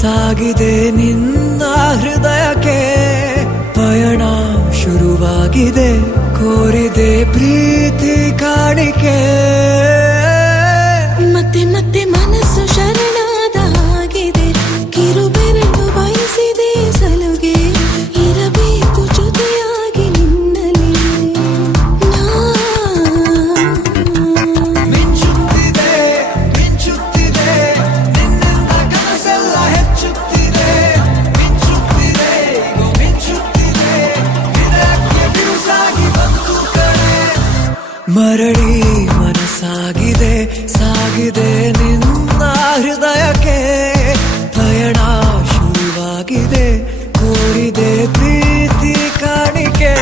ಸಾಗಿದೆ ನಿನ್ನ ಹೃದಯಕ್ಕೆ ಪಯಣ ಶುರುವಾಗಿದೆ ಕೋರಿದೆ ಪ್ರೀತಿ ಕಾಣಿಕೆ ಮತ್ತೆ ಮತ್ತೆ ಮನಸ್ಸು ಶರಣಾದ ಹಾಗಿದೆ ಕಿರುಬೆರಳು ಬಯಸಿದೆ ಸಲುಗೆ ಇರಬೇಕು ಜೊತೆಯಾಗಿ ನಿನ್ನಲ್ಲಿ ಮಿಂಚುತ್ತಿದೆ ಮಿಂಚುತ್ತಿದೆ ನಿನ್ನಿಂದ ಕನಸೆಲ್ಲ ಹೆಚ್ಚುತ್ತಿದೆ ಮಿಂಚುತ್ತಿದೆ ಈಗ ಮಿಂಚುತ್ತಿದೆ ಇದಕ್ಕೆ ಬಿರುಸಾಗಿ ಬಂತು ಕಡೆ ಮರಳಿ ಮನಸ್ಸಾಗಿದೆ ಸಾಗಿದೆ ನಿನ್ನ ಹೃದಯಕ್ಕೆ ಪಯಣ ಶುರುವಾಗಿದೆ ಕೋರಿದೆ ಪ್ರೀತಿ ಕಾಣಿಕೆ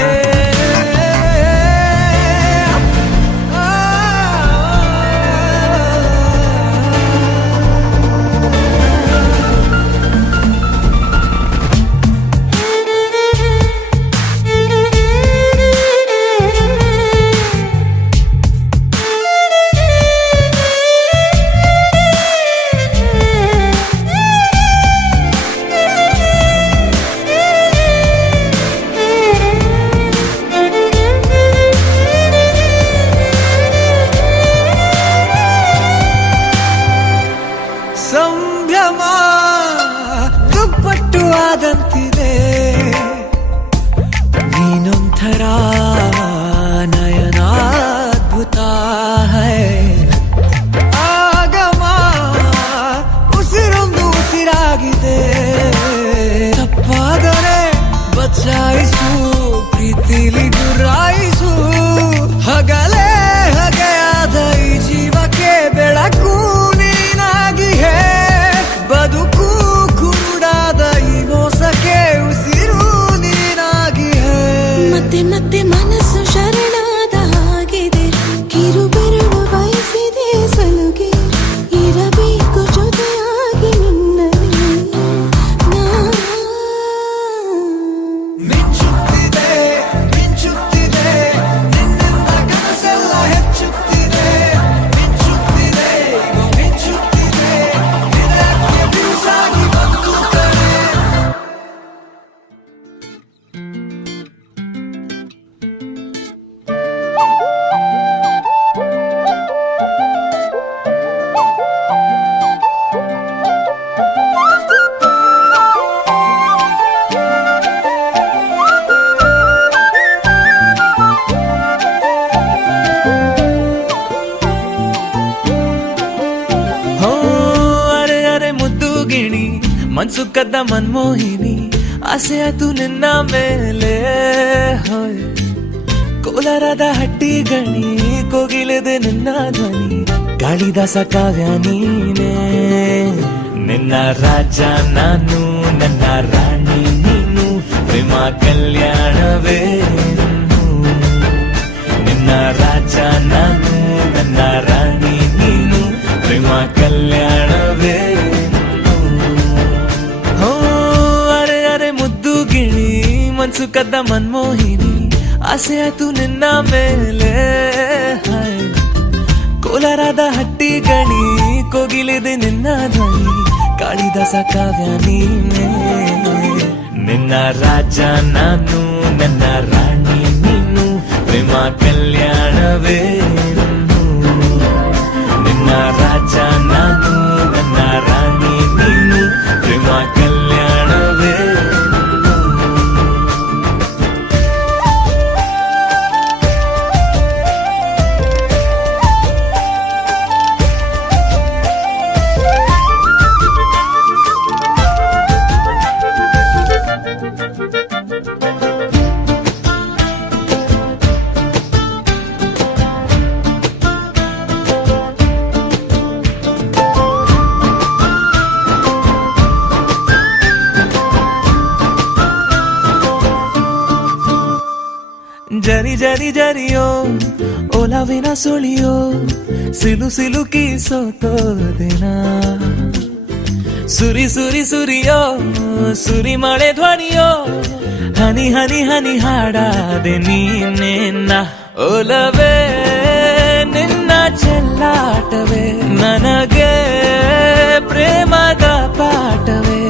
ಸಂಭ್ರಮ ದುಪ್ಪಟ್ಟು ಆದಂತಿದೆ ನೀನೊಂಥರ ನಯನಾದ್ಭುತ ಹೈ ಆಗಮ ಉಸಿರೊಂದು ಉಸಿರಾಗಿದೆ ತಪ್ಪಾದರೆ ಬಚಾಯಿಸು ಪ್ರೀತಿಲಿ ಗುರಾಯಿಸು ಹಗಲೇ ಹಗೆಯಾದ ಈ ಜೀವಕ್ಕೆ ಬೆಳಕು ಬದುಕು ಕುರುಡಾದ ಈ ಮೋಸಕ್ಕೆ ಉಸಿರು ನೀನಾಗಿ ಮತ್ತೆ ಮತ್ತೆ ಮನಸ್ಸು ಶರಣಾದ ಹಾಗಿದೆ ಕಿರುಬೆರಳು ಬಯಸಿದೆ ಸಲುಗೆ ಇರಬೇಕು ಜೊತೆಯಾಗಿ ನಿನ್ನಲ್ಲಿ ಮಿಂಚುತ್ತಿದೆ ಮಿಂಚುತ್ತಿದೆ ನಿನ್ನಿಂದ ಕನಸೆಲ್ಲ ಹೆಚ್ಚುತ್ತಿದೆ ಮಿಂಚುತ್ತಿದೆ ಈಗ ಮಿಂಚುತ್ತಿದೆ ಇದಕ್ಕೆ ಬಿರುಸಾಗಿ ಬಂತು ಕಡೆ ಹೋ ಅರೆ ಅರೆ ಮುದ್ದು ಗಿಣಿ ಮನ್ಸು ಕದ್ದ ಮನ್ಮೋಹಿನಿ ಆಸೆ ಆತು ನಿನ್ನ ಮೇಲೆ ಹೋಯ್ ಕೋಲಾರದ ಹಟ್ಟಿ ಗಣಿ ಕೋಗಿಲೆದೆ ನಿನ್ನ ಧ್ವನಿ ಕಾಳಿದಾಸ ಕಾವ್ಯ ನೀನೇ ನಿನ್ನ ರಾಜ ನಾನು ನನ್ನ ರಾಣಿ ನೀನು ಪ್ರೇಮ ಕಲ್ಯಾಣವೇ ನಿನ್ನ ರಾಜ ನಾನು ನನ್ನ ರಾಣಿ ನೀನು ಪ್ರೇಮ ಕಲ್ಯಾಣವೇ ಹೋ ಅರೆ ಅರೆ ಮುದ್ದು ಗಿಣಿ ಮನ್ಸು ಕದ್ದ ಮನ್ಮೋಹಿನಿ ಆಸೆ ಆತು ನಿನ್ನ ಮೇಲೆ ಹಾಯ್ ಕೋಲಾರದ ಹಟ್ಟಿ ಗಣಿ ಕೋಗಿಲೆದೆ ನಿನ್ನ ಧ್ವನಿ ಕಾಳಿದಾಸ ಕಾವ್ಯ ನೀನೇ ನಿನ್ನ ರಾಜ ನಾನು ನನ್ನ ರಾಣಿ ನೀನು ಪ್ರೇಮ ಕಲ್ಯಾಣವೇ ನಿನ್ನ ರಾಜ ನಾನು ನನ್ನ ರಾಣಿ ನೀನು ಪ್ರೇಮ ಕಲ್ಯಾಣವೇ ಜರಿ ಜರಿ ಜರಿಯೋ ಓಲಾವಿನ ಸುಳಿಯೋ ಸಿಲು ಸಿಲುಕಿ ಸೋತೋದಿನ ಸುರಿ ಸುರಿ ಸುರಿಯೋ ಸುರಿ ಮಳೆ ಧ್ವನಿಯೋ ಹನಿ ಹನಿ ಹನಿ ಹಾಡಾದೆ ನೀನೆನ್ನ ಓಲವೇ ನಿನ್ನ ಚೆಲ್ಲಾಟವೇ ನನಗೆ ಪ್ರೇಮದ ಪಾಠವೇ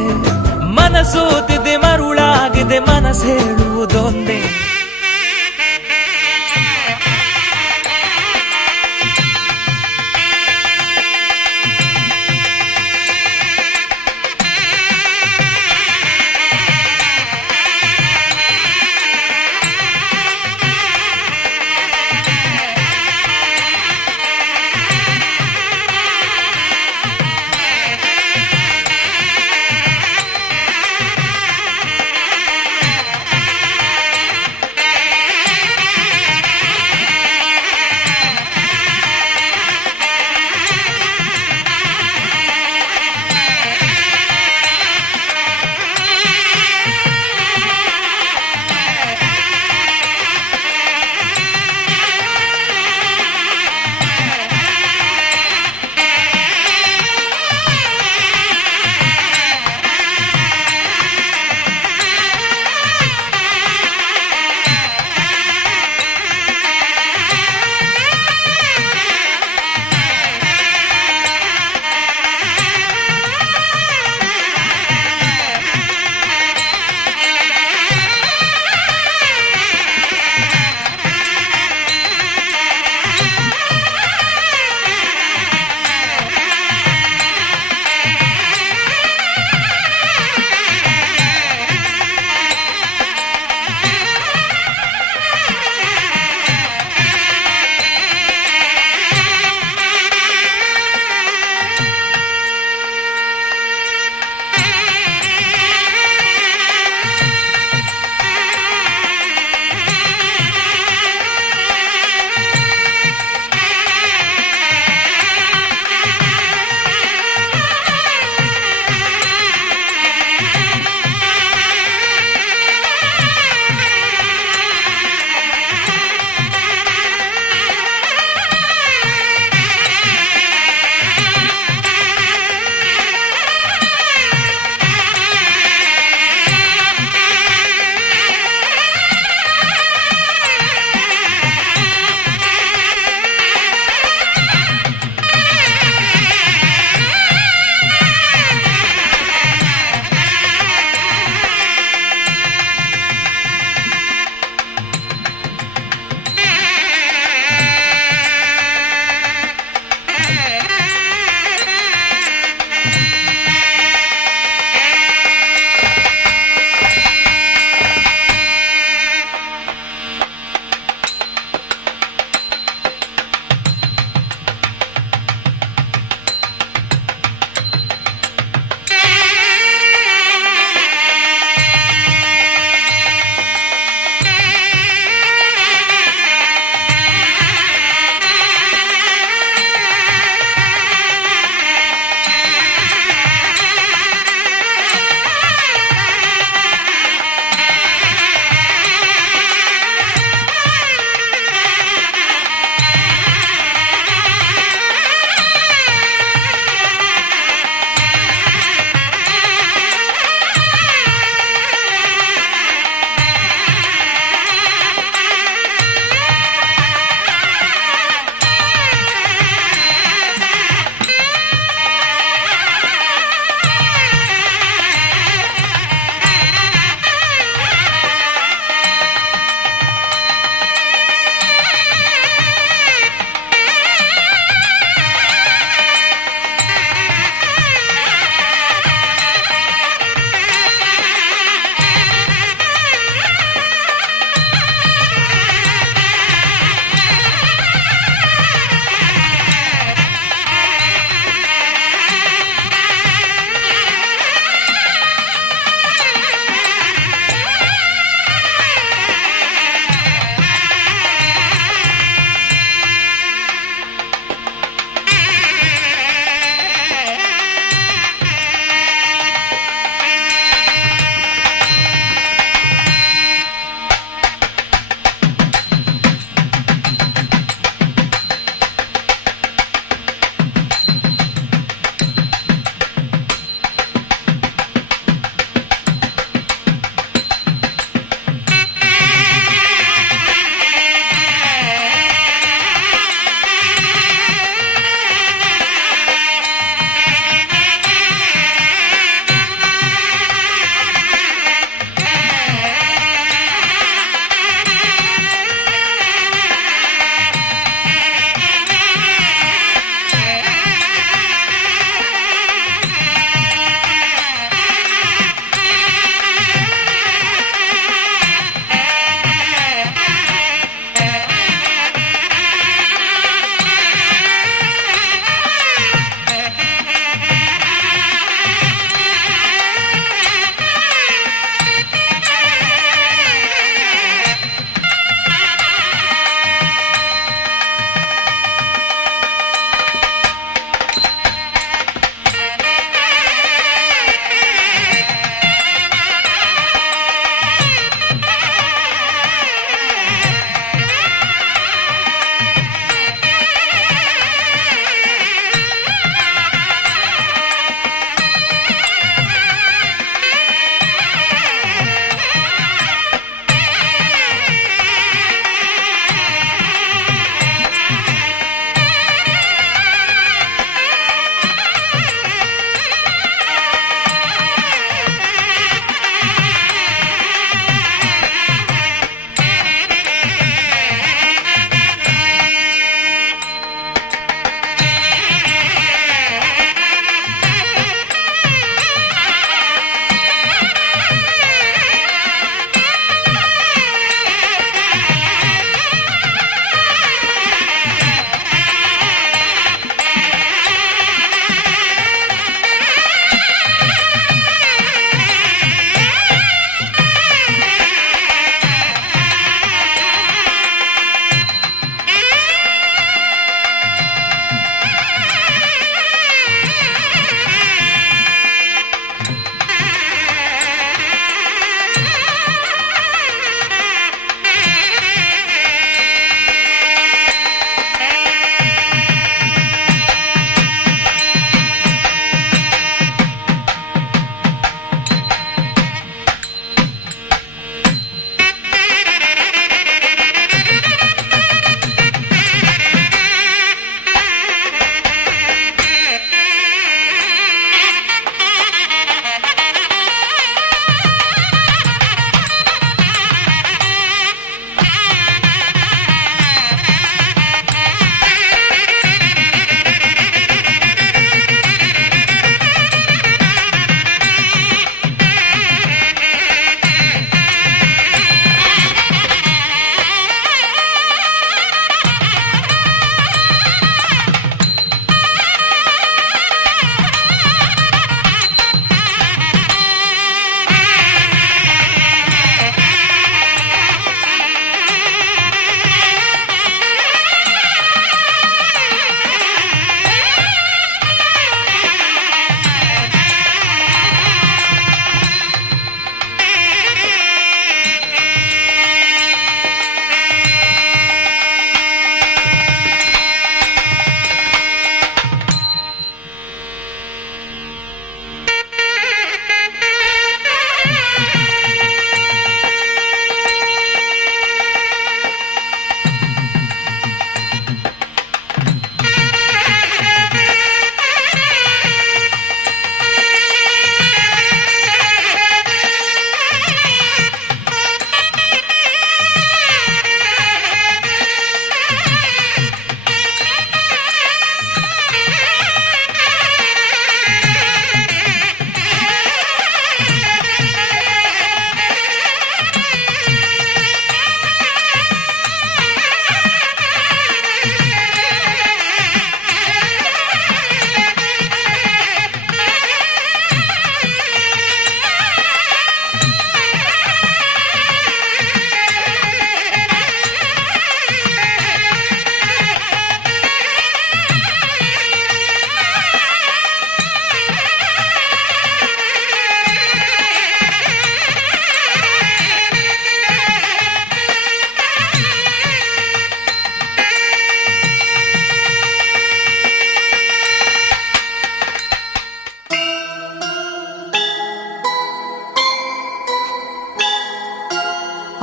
ಮನಸೋತಿದೆ ಮರುಳಾಗಿದೆ ಮನಸ್ಸು ಹೇಳುವುದೊಂದೇ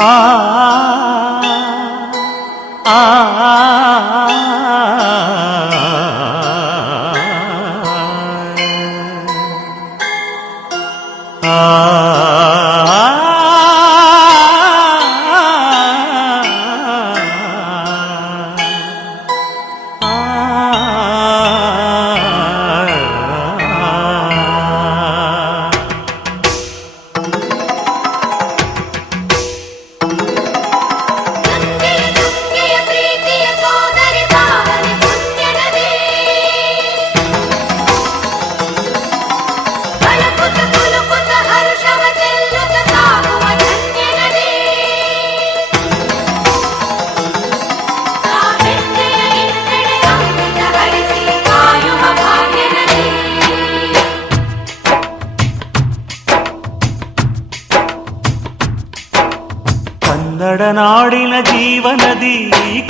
ಆ ಆ ಕನ್ನಡ ನಾಡಿನ ಜೀವನದಿ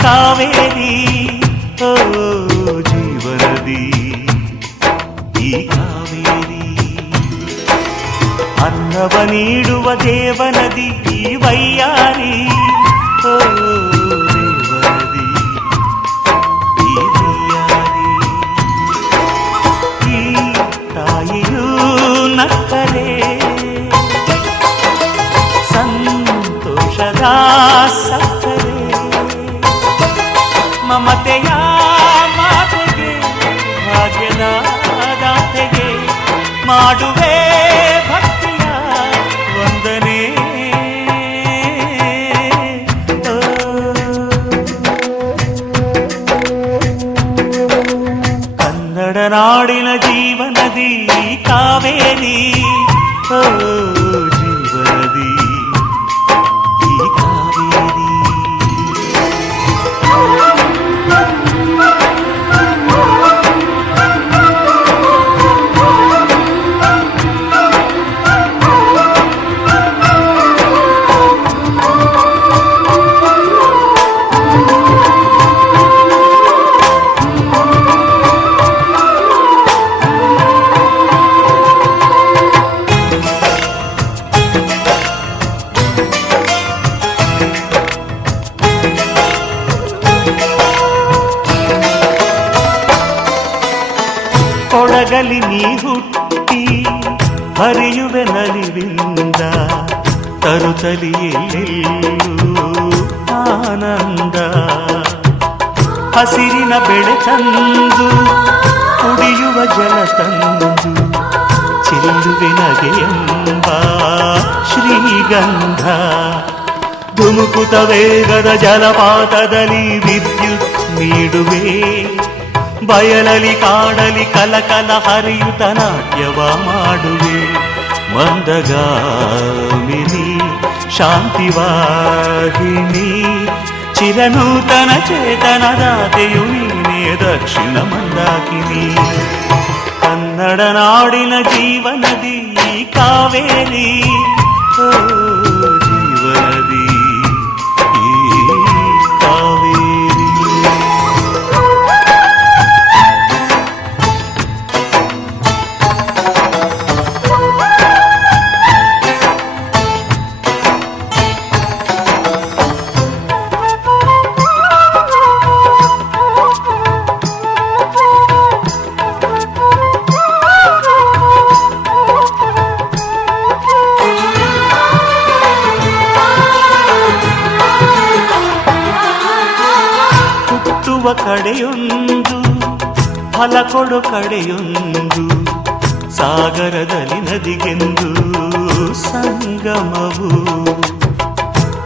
ಕಾವೇರಿ, ಓ ಜೀವನದಿ ಈ ಕಾವೇರಿ. ಅನ್ನವ ನೀಡುವ ದೇವನದಿ ಈ ವೈಯಾರಿ, ಓ ದೇವನದಿ ಈ ವೈಯಾರಿ. ಈ ತಾಯಿಯೂ ನಕ್ಕರೆ ಸಂತೋಷದ ಸಕ್ಕರೆ, ಮಮತೆಯ ಮಾತೆಗೆ ಭಾಗ್ಯದ ದಾತೆಗೆ ಮಾಡುವೆ ಭಕ್ತಿಯ ವಂದನೆ. ಕನ್ನಡ ನಾಡಿನ ಜೀವನದಿ ಕಾವೇರಿ, ಓ ಜೀವನದಿ ಈ ಕಾವೇರಿ. ಕೊಡಗಲಿ ನೀ ಹುಟ್ಟಿ ಹರಿಯುವೆ ನಲಿವಿಂದ, ತರುತ್ತಲಿಯೆಲ್ಲೆಲ್ಲೂ ಆನಂದ. ಹಸಿರಿನ ಬೆಳೆ ತಂದು ಕುಡಿಯುವ ಜಲ ತಂದು ಚೆಲ್ಲುವೆ ನಗೆಯೆಂಬ ಶ್ರೀಗಂಧ. ಧುಮುಕುತ ವೇಗದ ಜಲಪಾತದಲ್ಲಿ ವಿದ್ಯುತ್ ನೀಡುವೆ, ಬಯಲಲಿ ಕಾಡಲಿ ಕಲಕಲ ಹರಿಯುತ ನಾಟ್ಯವ ಮಾಡುವೆ. ಮಂದಗಾಮಿನಿ ಶಾಂತಿವಾಹಿನಿ, ಚಿರನೂತನ ಚೇತನದಾತೆಯು ನೀನೇ ದಕ್ಷಿಣ ಮಂದಾಕಿನಿ. ಕನ್ನಡ ನಾಡಿನ ಜೀವನದಿ ಕಾವೇರಿ, ಓ ಜೀವನದಿ ಈ ಕಾವೇರಿ. ಕಡೆಯೊಂದು ಫಲ ಕೊಡು ಕಡೆಯೊಂದು, ಸಾಗರದಲ್ಲಿ ನದಿಗೆಂದು ಸಂಗಮವು.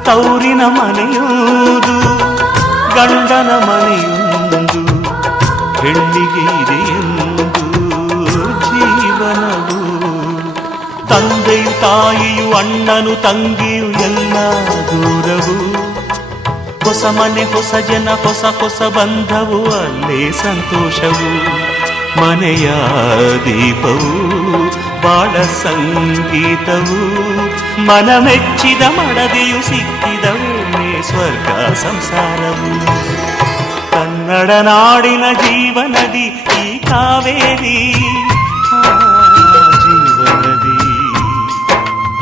ತೌರಿನ ಮನೆಯುವುದು ಗಂಡನ ಮನೆಯೊಂದು, ಹೆಣ್ಣಿಗೆ ಇದೆಯೆಂದು ಜೀವನವು. ತಂದೆಯು ತಾಯಿಯು ಅಣ್ಣನು ತಂಗಿಯು ಎಲ್ಲ ದೂರವು. ಹೊಸ ಮನೆ ಹೊಸ ಜನ ಹೊಸ ಹೊಸ ಬಂಧವು, ಅಲ್ಲೇ ಸಂತೋಷವು. ಮನೆಯ ದೀಪವು ಬಾಳ ಸಂಗೀತವು, ಮನ ಮೆಚ್ಚಿದ ಮಡದಿಯು ಸಿಕ್ಕಿದ ವೇಳೆ ಸ್ವರ್ಗ ಸಂಸಾರವು. ಕನ್ನಡ ನಾಡಿನ ಜೀವನದಿ ಈ ಕಾವೇರಿ, ಜೀವನದಿ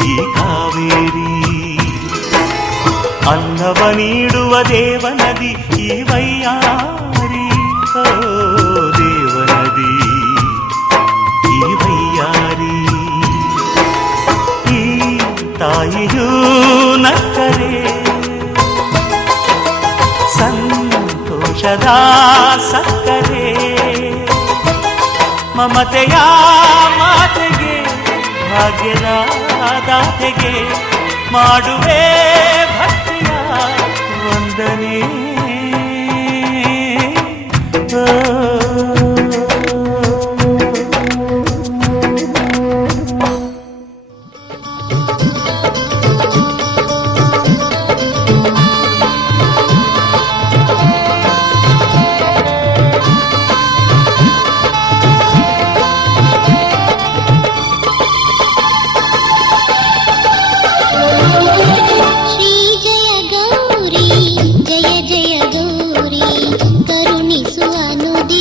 ಈ ಕಾವೇರಿ. ಅನ್ನವ ನೀಡುವ ದೇವನದಿ ಈ ವೈಯಾರಿ. ಓ ದೇವನದಿ ಈ ವೈಯಾರಿ. ಈ ತಾಯಿಯೂ ನಕ್ಕರೆ ಸಂತೋಷದ ಸಕ್ಕರೆ. ಮಮತೆಯ ಮಾತೆಗೆ ಭಾಗ್ಯದ ದಾತೆಗೆ ಮಾಡುವೆ ಭಕ್ತಿಯ ವಂದನೆ. ಶ್ರೀ ಜಯ ಗೌರಿ ಜಯ ಜಯ ಗೌರಿ ಕರುಣಿಸು ಅನುದಿನ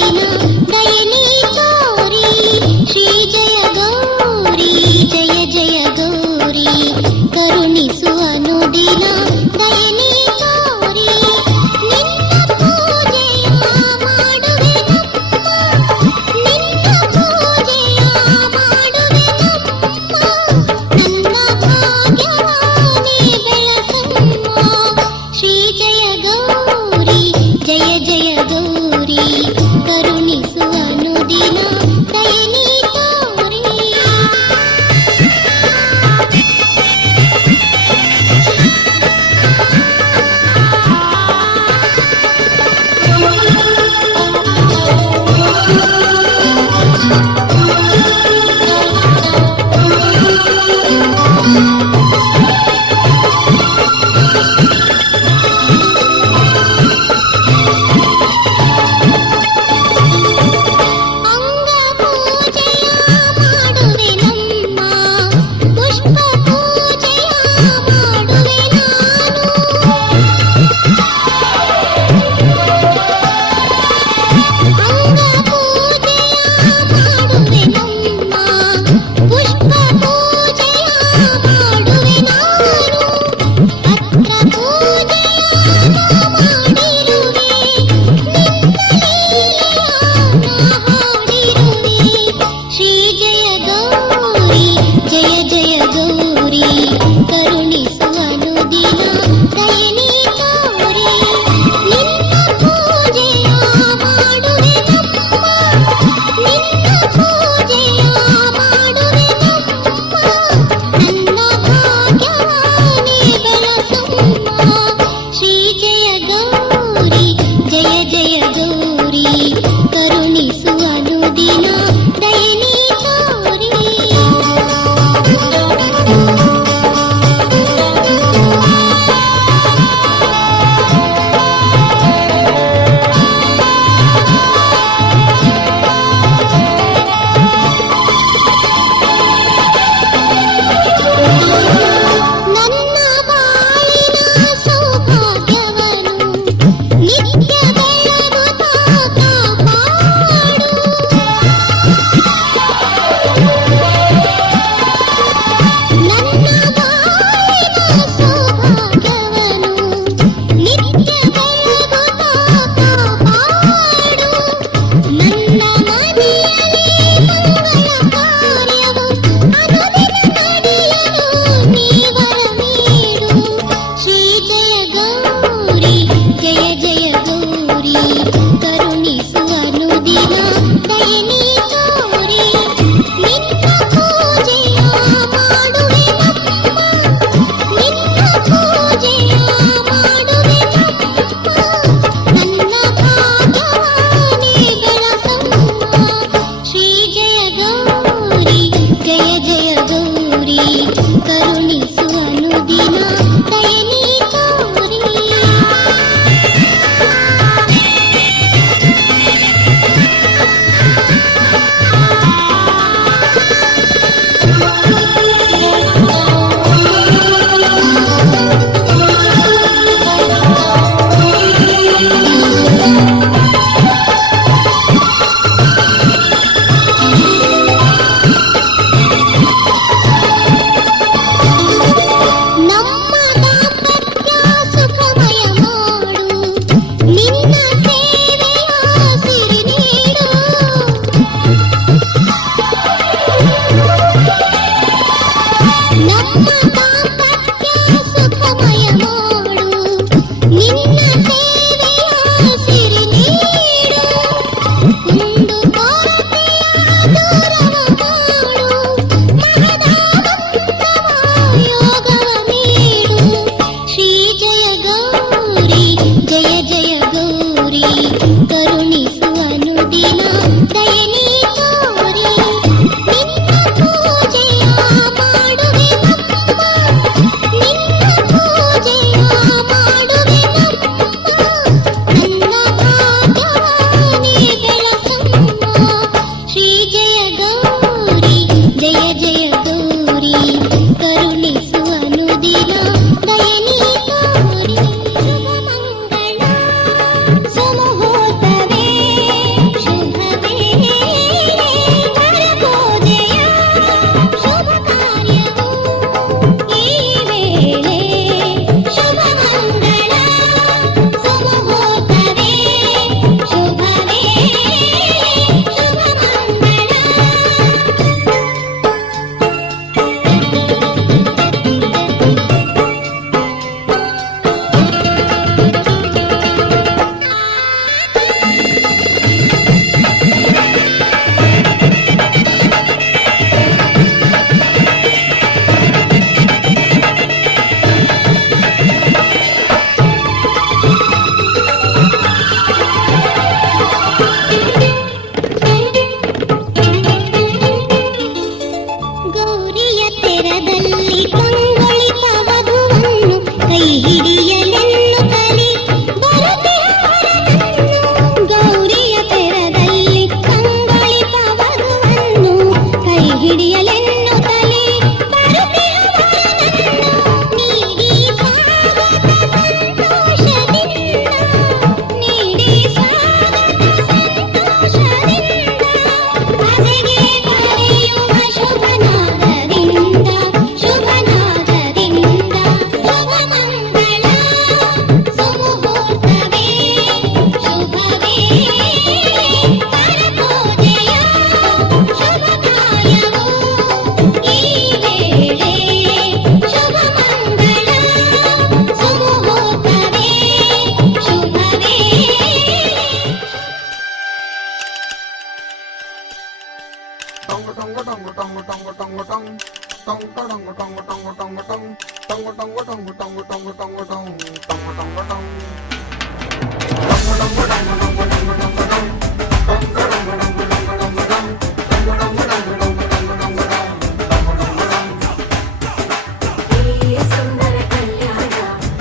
ಸುಂದರ ಕಲ್ಯಾಣ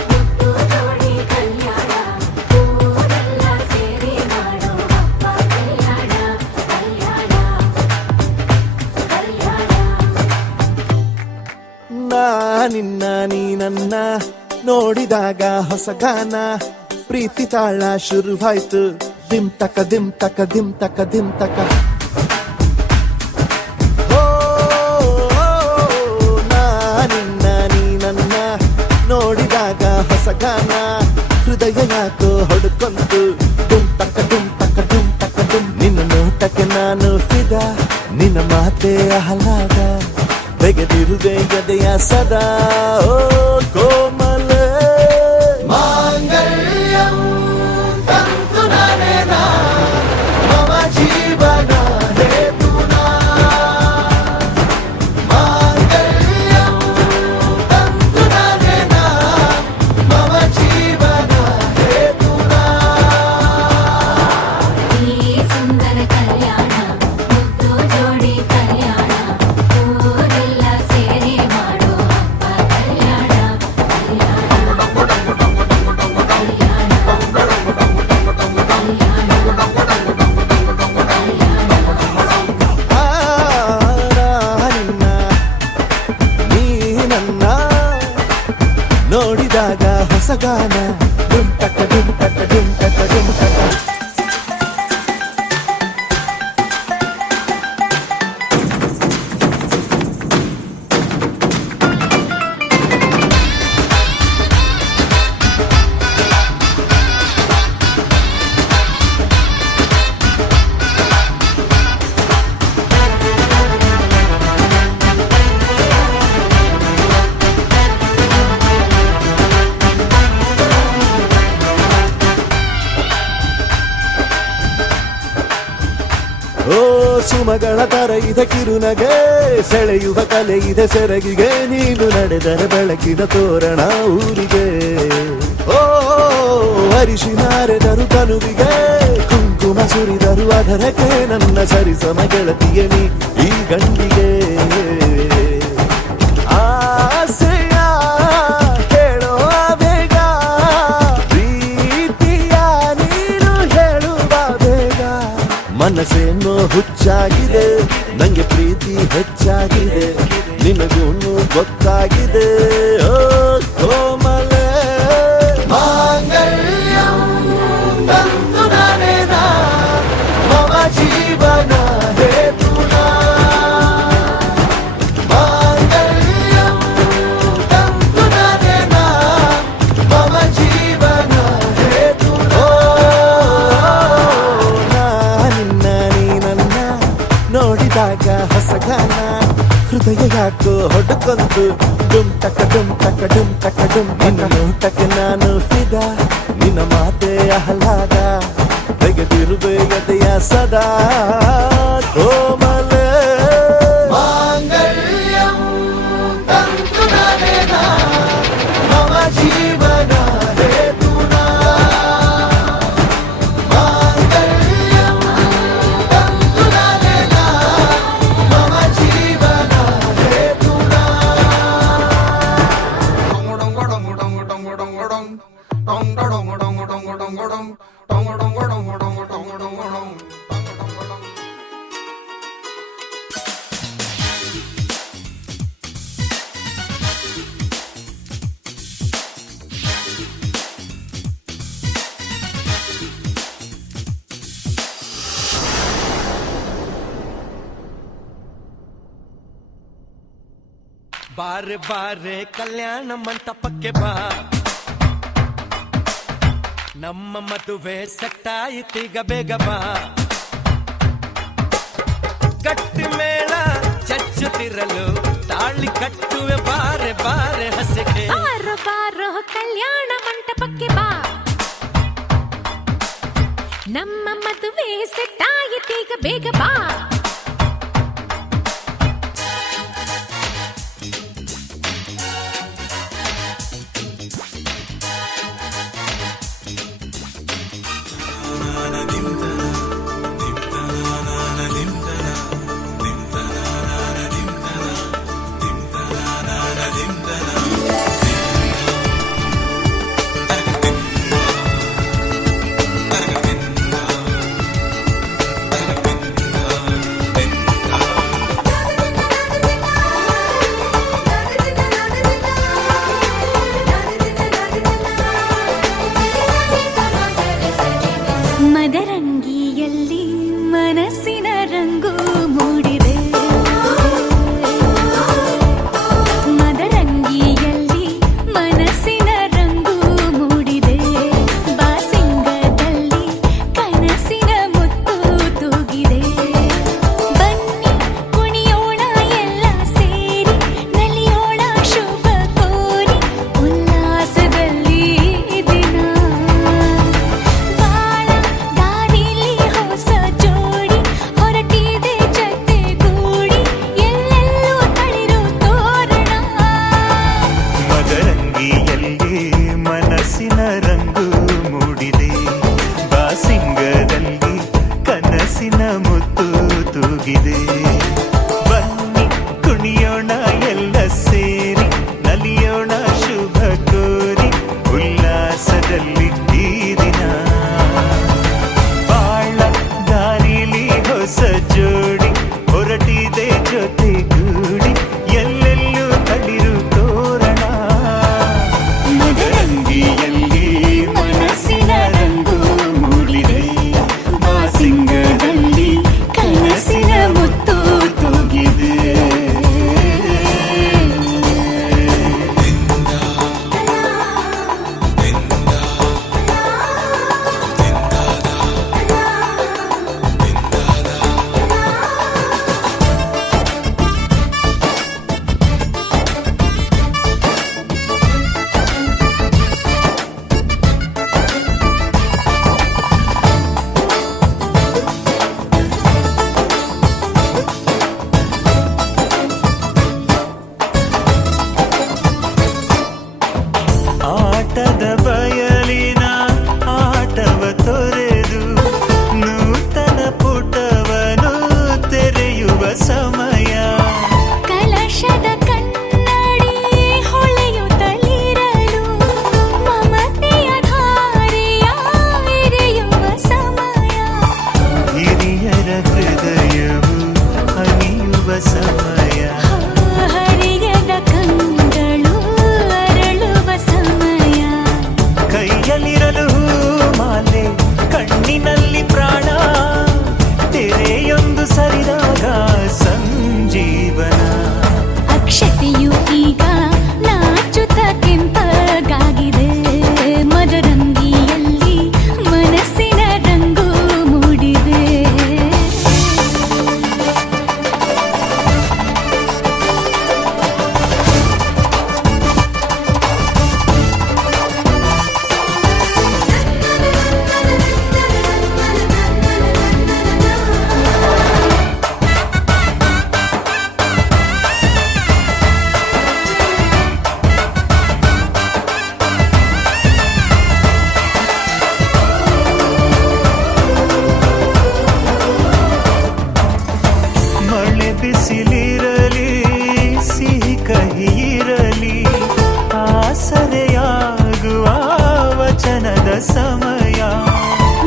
ಮುತ್ತು ಜೋಡಿ ಕಲ್ಯಾಣ ಊರೆಲ್ಲ ಸೇರಿ ಮಾಡೋ ಹಬ್ಬ ಕಲ್ಯಾಣ ಕಲ್ಯಾಣ ಕಲ್ಯಾಣ ನಿನ್ನ ನೀ ನನ್ನ ನೋಡಿದಾಗ ಹೊಸ ಗಾನ ಪ್ರೀತಿ ತಾಳ ಶುರುವಾಯ್ತು ದಿಮ್ ತಕ ದಿಮ್ ತಕ ದಿಮ್ ತಕ ದಿಮ್ ತಕ ಓ, ನಿನ್ನ ನೀ ನನ್ನ ನೋಡಿದಾಗ ಹೊಸ ಗಾನ ಹೃದಯ ಯಾಕೋ ಹೊಡ್ಕೊಂತು ಡುಮ್ ತಕ ಡುಮ್ ತಕ ಡುಮ್ ತಕ ಡುಮ್ ನಿನ್ನ ನೋಟಕ್ಕೆ ನಾನು ಫಿದ ನಿನ್ನ ಮಾತೆ ಆಹ್ಲಾದ ಬೆಗೆದಿರುವೆ ಎದೆಯ ಸದಾ ಓ ಕೋಮಲ ಮಾಂಗಲ್ಯಂ ತಂತು ನಾನೇನ ಮಮ ಜೀವನ ಹೇತುನಾ ಮಾಂಗಲ್ಯಂ ತಂತು ನಾನೇನ ಮಮ ಜೀವನ ಹೇತುನಾ ಈ ಸುಂದರ ಕಲ್ಯಾಣ ಮುತ್ತು ಜೋಡಿ ಕಲ್ಯಾಣ ಊರೆಲ್ಲ ಸೇರಿ ಮಾಡೋ ಹಬ್ಬ ಕಲ್ಯಾಣ ನಿನ್ನ ನೀ ನನ್ನ ನೋಡಿದಾಗ ಹೊಸ ಗಾನ ಡುಮ್ ಟಕ ಡುಮ್ ಟಕ ಡುಮ್ ಟಕ ಡುಮ್ ಟಕ ಓ ಸುಮಗಳ ತರ ಇದೆ ಕಿರುನಗೆ ಸೆಳೆಯುವ ಕಲೆ ಇದೆ ಸೆರಗಿಗೆ ನೀನು ನಡೆದರೆ ಬೆಳಕಿನ ತೋರಣ ಊರಿಗೆ ಓ ಅರಿಶಿನಾರೆದರು ತನುವಿಗೆ ಕುಂಕುಮ ಸುರಿದರು ಅದರಕ್ಕೆ ನನ್ನ ಸರಿಸಮ ಗೆಳತಿಗೆ ನೀ ಈ ಗಂಡಿಗೆ ಆಸೆಯ ಹೇಳೋ ಬೇಗ ಪ್ರೀತಿಯ ನೀನು ಹೇಳುವ ಬೇಗ ಮನಸ್ಸೇನೋ ಹುಚ್ಚಾಗಿದೆ ನಂಗೆ ಪ್ರೀತಿ ಹೆಚ್ಚಾಗಿದೆ ನಿನಗೂನು ಗೊತ್ತಾಗಿದೆ ಓ ಕೋಮಲ ಮಾಂಗಲ್ಯಂ ತಂತು ನಾನೇನ ಮಮ ಜೀವನ ಹೇತುನಾ ಮಾಂಗಲ್ಯಂ ತಂತು ನಾನೇನ ಮಮ ಜೀವನ ಹೇತುನಾ ನಿನ್ನ ನೀ ನನ್ನ ನೋಡಿದಾಗ ಹೊಸ ಗಾನ ಹೃದಯ ಯಾಕೋ ಹೊಡ್ಕೊಂತು ಡುಮ್ ಟಕ ಡುಮ್ ಟಕ ಡುಮ್ ಟಕ ಡುಮ್ ನಿನ್ನ ನೋಟಕ್ಕೆ ನಾನು ಫಿದ ನಿನ್ನ ಮಾತೆ ಆಹ್ಲಾದ ತೆಗೆದಿರುವೆ ಎದೆಯ ಸದಾ ಕೋಮಲ ಮಾಂಗಲ್ಯಂ ತಂತು ನಾನೇನ ಮಮ ಜೀವನ ಹೇತುನಾ ಮಾಂಗಲ್ಯಂ ತಂತು ನಾನೇನ ಮಮ ಜೀವನ ಹೇತುನಾ ಬಾರೆ ಬಾರೆ ಕಲ್ಯಾಣ ಮಂಟಪಕ್ಕೆ ಬಾ ನಮ್ಮ ಮದುವೆ ಸೆಟ್ಟಾಯಿತೀಗ ಬೇಗ ಬಾ ಗಟ್ಟಿ ಮೇಳ ಚಚ್ಚುತ್ತಿರಲು ತಾಳಿ ಕಟ್ಟುವೆ ಬಾರೆ ಬಾರೆ ಹಸಿಗೆ ಬಾರೋ ಬಾರೋ ಕಲ್ಯಾಣ ಮಂಟಪಕ್ಕೆ ಬಾ ನಮ್ಮ ಮದುವೆ ಸೆಟ್ಟಾಯಿತೀಗ ಬೇಗ ಬಾ ನೋಟದ ಬಯಲಿನ ಆಟವ ತೊರೆದು ನೂತನ ಪುಟವನು ತೆರೆಯುವ ಸಮಯ. ಕಲಶದ ಕನ್ನಡಿ ಹೊಳೆಯುತ್ತಲಿರಲು ಮಮತೆಯ ಧಾರೆಯ ಎರೆಯುವ ಸಮಯ. ಹಿರಿಯರ ಹೃದಯವು ಅಣಿಯುವ ಸಮಯ. ಹರಿಯದ ಕಂಗಳು ಅರಳುವ ಸಮಯ. ಕೈಯಲ್ಲಿರಲು ಮಾಲೆ ಕಣ್ಣಿನಲ್ಲಿ ಪ್ರಾಣ ತೆರೆಯೊಂದು ಸರಿದಾಗ ಸಂಜೀವನ. ಅಕ್ಷತೆಯು ಈಗ ನಾಚುತ್ತ ಕೆಂಪಗಾಗಿದೆ. ಮದರಂಗಿಯಲ್ಲಿ ಮನಸ್ಸಿನ ರಂಗು ಮೂಡಿದೆ. ಮಳೆ ಬಿಸಿಲಿರಲಿ ಸಿಹಿ ಕಹಿ ಇರಲಿ ಆಸರೆಯಾಗುವ ವಚನದ ಸಮಯ.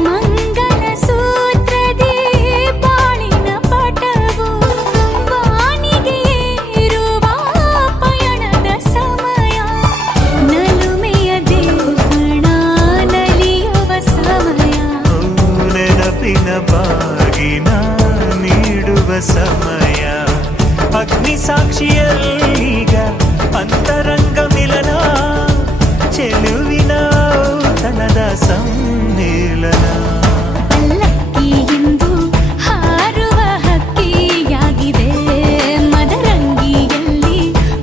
ಮಂಗಲ ಸೂತ್ರದಿ ಬಾಳಿನ ಪಟವು ಬಾನಿಗೆ ಏರುವ ಪಯಣದ ಸಮಯ. ನಲುಮೆಯ ದೇವಣ ನಲಿಯುವ ಸಮಯ. ನೆನಪಿನ ಬಾಗಿನ ನೀಡುವ ಸಮಯ. ಅಗ್ನಿ ಸಾಕ್ಷಿಯಲ್ಲೀಗ ಅಂತರಂಗ ಮಿಲನ. ಚೆಲುವಿನ ಔತಣದ ಸಮ್ಮಿಲನ. ಪಲ್ಲಕ್ಕಿ ಇಂದು ಹಾರುವ ಹಕ್ಕಿಯಾಗಿದೆ. ಮದರಂಗಿಯಲ್ಲಿ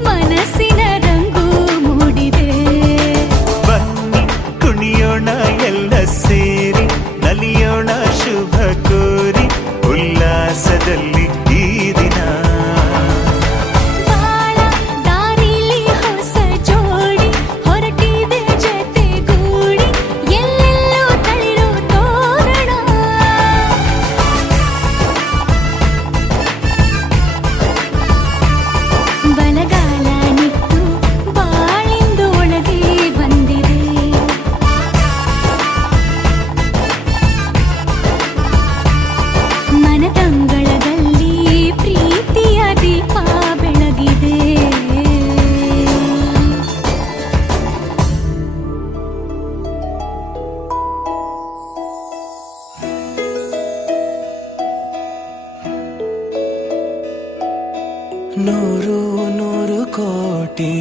ಮನಸ್ಸಿನ ರಂಗು ಮೂಡಿದೆ. ಬನ್ನಿ ಕುಣಿಯೋಣ ಎಲ್ಲ ಸೇರಿ ನಲಿಯೋಣ ಶುಭ ಕೋರಿ ಉಲ್ಲಾಸದಲ್ಲಿ ಈ ದಿನ. ಬಾಳ ದಾರಿಲಿ ಹೊಸ ಜೋಡಿ ಹೊರಟಿದೆ ಜತೆಗೂಡಿ. ಎಲ್ಲೆಲ್ಲೂ ತಳಿರು ತೋರಣ. ಬಲಗಾಲ ನಿಟ್ಟು ಬಾಳಿಂದು ಒಳಗೆ ಬಂದಿದೆ. ಮನದಂಗಳದಲ್ಲಿ ಪ್ರೀತಿಯ ದೀಪ ಬೆಳಗಿದೆ. ನೂರು ನೂರು ಕೋಟಿ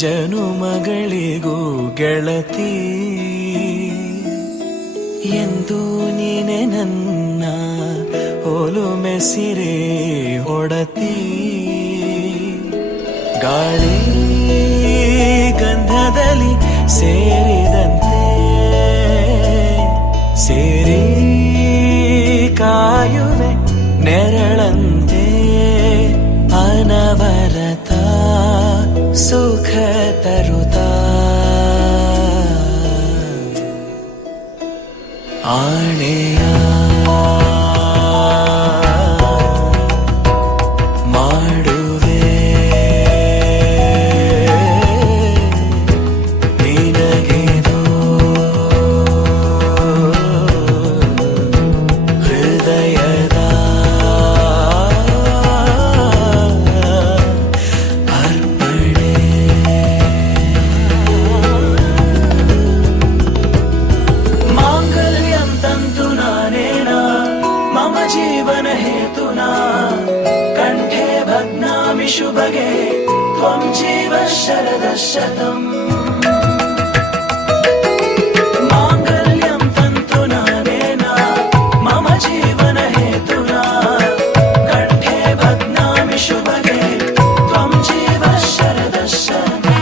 ಜನುಮಗಳಿಗೂ ಗೆಳತಿ ಎಂದು ನೀನೆ ನನ್ನ ಒಲುಮೆ ಸಿರೆ ಒಡತಿ. ಗಾಳಿ ಗಂಧದಲ್ಲಿ ಸೇರಿದಂತೆ ಸೇರಿ ಕಾಯುವೆ ನೆರಳಂತೆ. ಅನವರತ ಸುಖ ತರುತ್ತಾ ಆಣೆಯ ಮಾಡುವೆ ನಿನಗೆದೋ ಹೃದಯದ ಅರ್ಪಣೆ. ಮಾಂಗಲ್ಯಂ ತಂತು ನಾನೇನ ಮಮ ಜೀವನ ಹೇತುನಾ ಕಂಠೆ ಭಗ್ನಾಮಿ ಶುಭಗೆ ತ್ವಂ ಜೀವ ಶರದ ಶತಂ. ಮಾಂಗಲ್ಯಂ ತಂತು ನಾನೇನ ಮಮ ಜೀವನ ಹೇತುನಾ ಕಂಠೆ ಭಗ್ನಾಮಿ ಶುಭಗೆ ತ್ವಂ ಜೀವ ಶರದ ಶತಂ.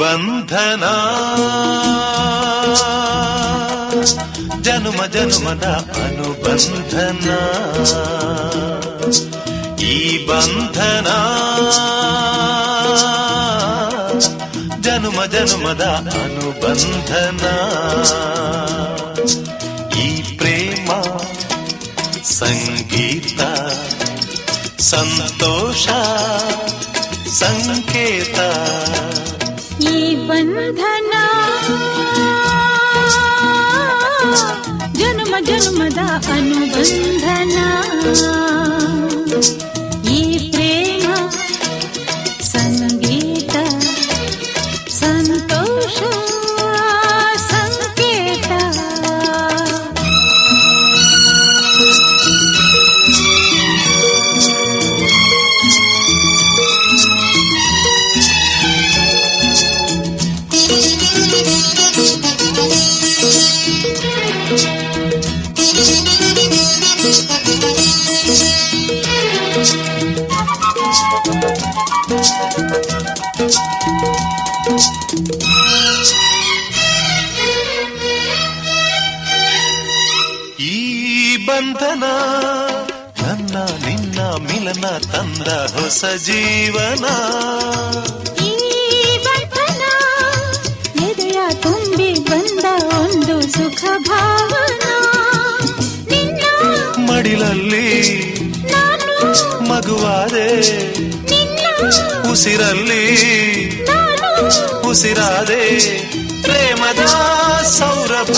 ಬಂಧನ ಜನುಮ ಜನುಮದ ಅನುಬಂಧನ ಈ ಬಂಧನ ಜನುಮ ಜನುಮದ ಅನುಬಂಧನ ಈ ಪ್ರೇಮ ಸಂಗೀತ ಸಂತೋಷ ಸಂಕೇತ ಈ ಬಂಧನ ಜನ್ಮ ಜನ್ಮದ ಅನುಬಂಧನ ಈ ಪ್ರೇಮ ಸಂಗೀತ ಸಂತೋಷ ಸಂಕೇತ ಈ ಬಂಧನ ನನ್ನ ನಿನ್ನ ಮಿಲನ ತಂದ ಹೊಸ ಜೀವನ ಈ ಬಂಧನ ಎದೆಯ ತುಂಬಿ ಬಂದ ಒಂದು ಸುಖ ಭಾವನಾ ನಿನ್ನ ಮಡಿಲಲ್ಲಿ ನಾನು ಮಗುವಾದೆ ನಿನ್ನ ಉಸಿರಲ್ಲಿ ನಾನು ಉಸಿರಾದೆ ಪ್ರೇಮದ ಸೌರಭ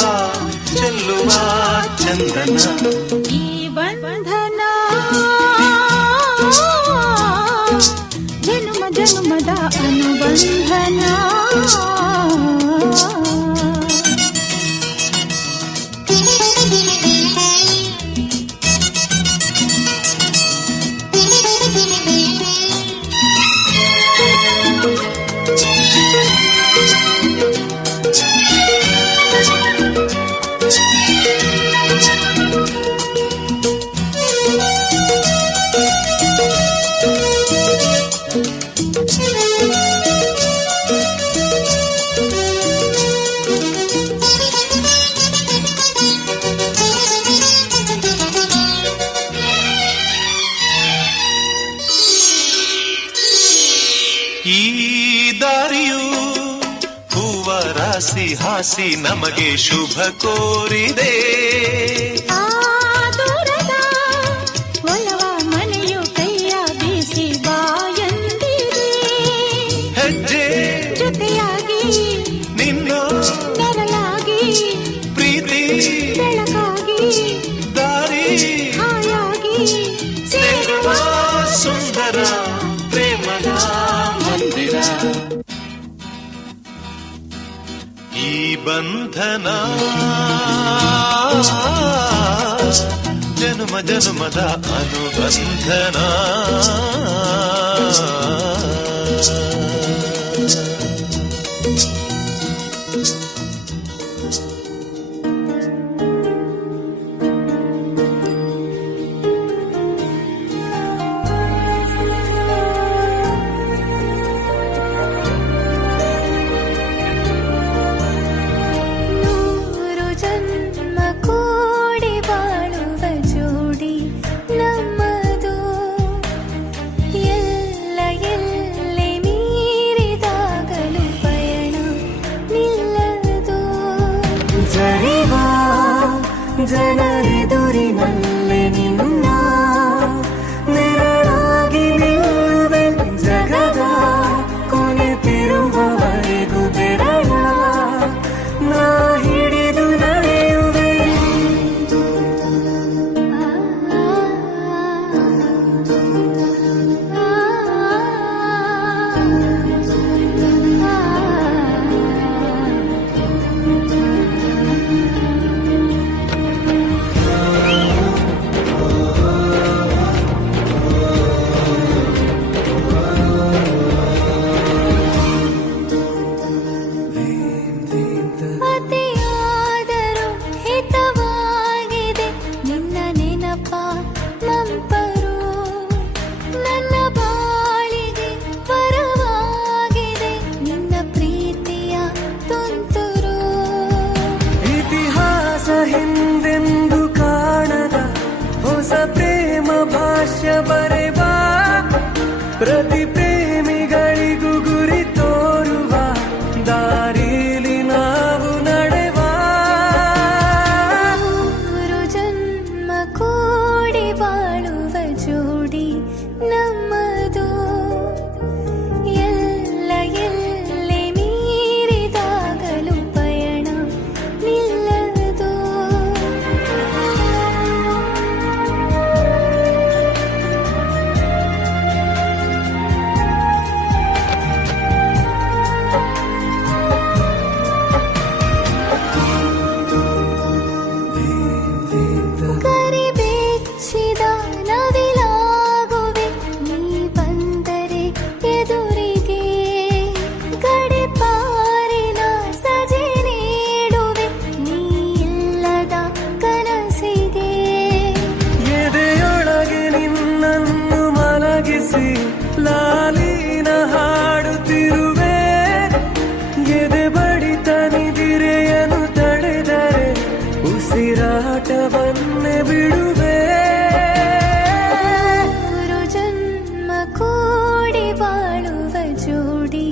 ಚೆಲ್ಲುವ ಚಂದನ ಈ ಬಂಧನ ಜನ್ಮ ಜನ್ಮದ ಅನುಬಂಧನ ಈ ದಾರಿಯು ಹೂವ ರಾಸಿ ಹಾಸಿ ನಮಗೆ ಶುಭ ಕೋರಿದೆ ಆ ದೂರದ ಒಲವ ಮನೆಯು ಕೈಯ ಬೀಸಿ ಬಾಯಂದಿದೆ ಹೆಜ್ಜೆ ಜೊತೆಯಾಗಿ ನಿನ್ನ ನೆರಳಾಗಿ ಪ್ರೀತಿ ಬೆಳಕಾಗಿ ದಾರಿ ಹಾಯಾಗಿ ಸೇರುವ ಸುಂದರ ಪ್ರೇಮದ ಮಂದಿರ ಈ ಬಂಧನ ಜನ್ಮ ಜನ್ಮದ ಅನುಬಂಧನ ನೂರು ಜನ್ಮ ಕೂಡಿ ಬಾಳುವ ಜೋಡಿ ನಮ್ಮದು ಎಲ್ಲ ಎಲ್ಲೆ ಮೀರಿದಾಗಲೂ ಪಯಣ ನಿಲ್ಲದು ಜರಿವ ಜನರೆದುರಿನಲ್ಲಿ ನಿನ್ನ ನೆರಳಾಗಿ ನಿಲ್ಲುವೆ ಜಗದ ಕೊನೆ ತಿರುವವರೆಗೂ ಬೆರಳ ನಾ ಹಿಡಿದು ನಡೆಯುವೆ ಹೊಸ ಪ್ರೇಮ ಭಾಷ್ಯ ಬರೆವ ಪ್ರತಿ ಪ್ರೇಮಿಗಳಿಗೂ ಗುರಿ ತೋರುವ ದಾರಿಲಿ ನಾವು ನಡೆವ ಮೂರು ಜನ್ಮ ಕೂಡಿ ಬಾಳುವ ಜೋಡಿ ನಮ್ಮದು ಎಲ್ಲ ಎಲ್ಲೆ ಮೀರಿದಾಗಲೂ ಪಯಣ ನಿಲ್ಲದು ಕರಿಬೆಚ್ಚಿದ ನವಿಲಾಗುವೆ ನೀ ಬಂದರೆ ಎದುರಿಗೆ ಗಡಿಪಾರಿನ ಸಜೆ ನೀಡುವೆ ನೀ ಇಲ್ಲದ ಕನಸಿಗೆ ಎದೆಯೊಳಗೆ ನಿನ್ನನ್ನು ಮಲಗಿಸಿ ಲಾಲಿನ ಹಾಡುತ್ತಿರುವೆ ಎದೆ ಬಡಿತ ನಿದಿರೆಯನ್ನು ತಡೆದರೆ ಉಸಿರಾಟವನ್ನೇ ಬಿಡುವೆ ಮೂರು ಜನ್ಮ ಕೂಡಿ ಬಾಳುವ ಜೋಡಿ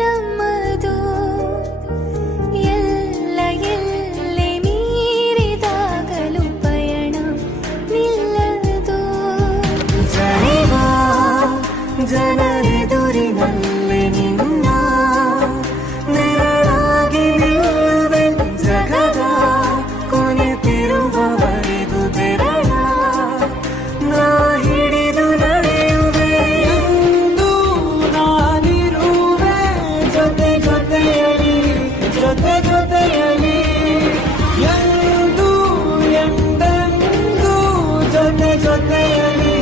ನಮ್ಮದು ಎಲ್ಲ ಎಲ್ಲೆ ಮೀರಿದಾಗಲೂ ಪಯಣ ನಿಲ್ಲದು ಜನಿವ ಜನರೆದುರಿನಲ್ಲಿ ನಿನ್ನ ನೆರಳಾಗಿ ನಿಲ್ಲುವೆ ಜಗದ ಕೊನೆತಿರುವವರೆಗೂ ಬೆರಳ ನಾ ಹಿಡಿದು ನಡೆಯುವೆ ಎಂದು ನಾನಿರುವೆ ಜೊತೆ ಜೊತೆಯಲಿ ಜೊತೆ ಜೊತೆಯಲಿ ಎಂದು ಎಂದೆಂದೂ ಜೊತೆ ಜೊತೆಯಲಿ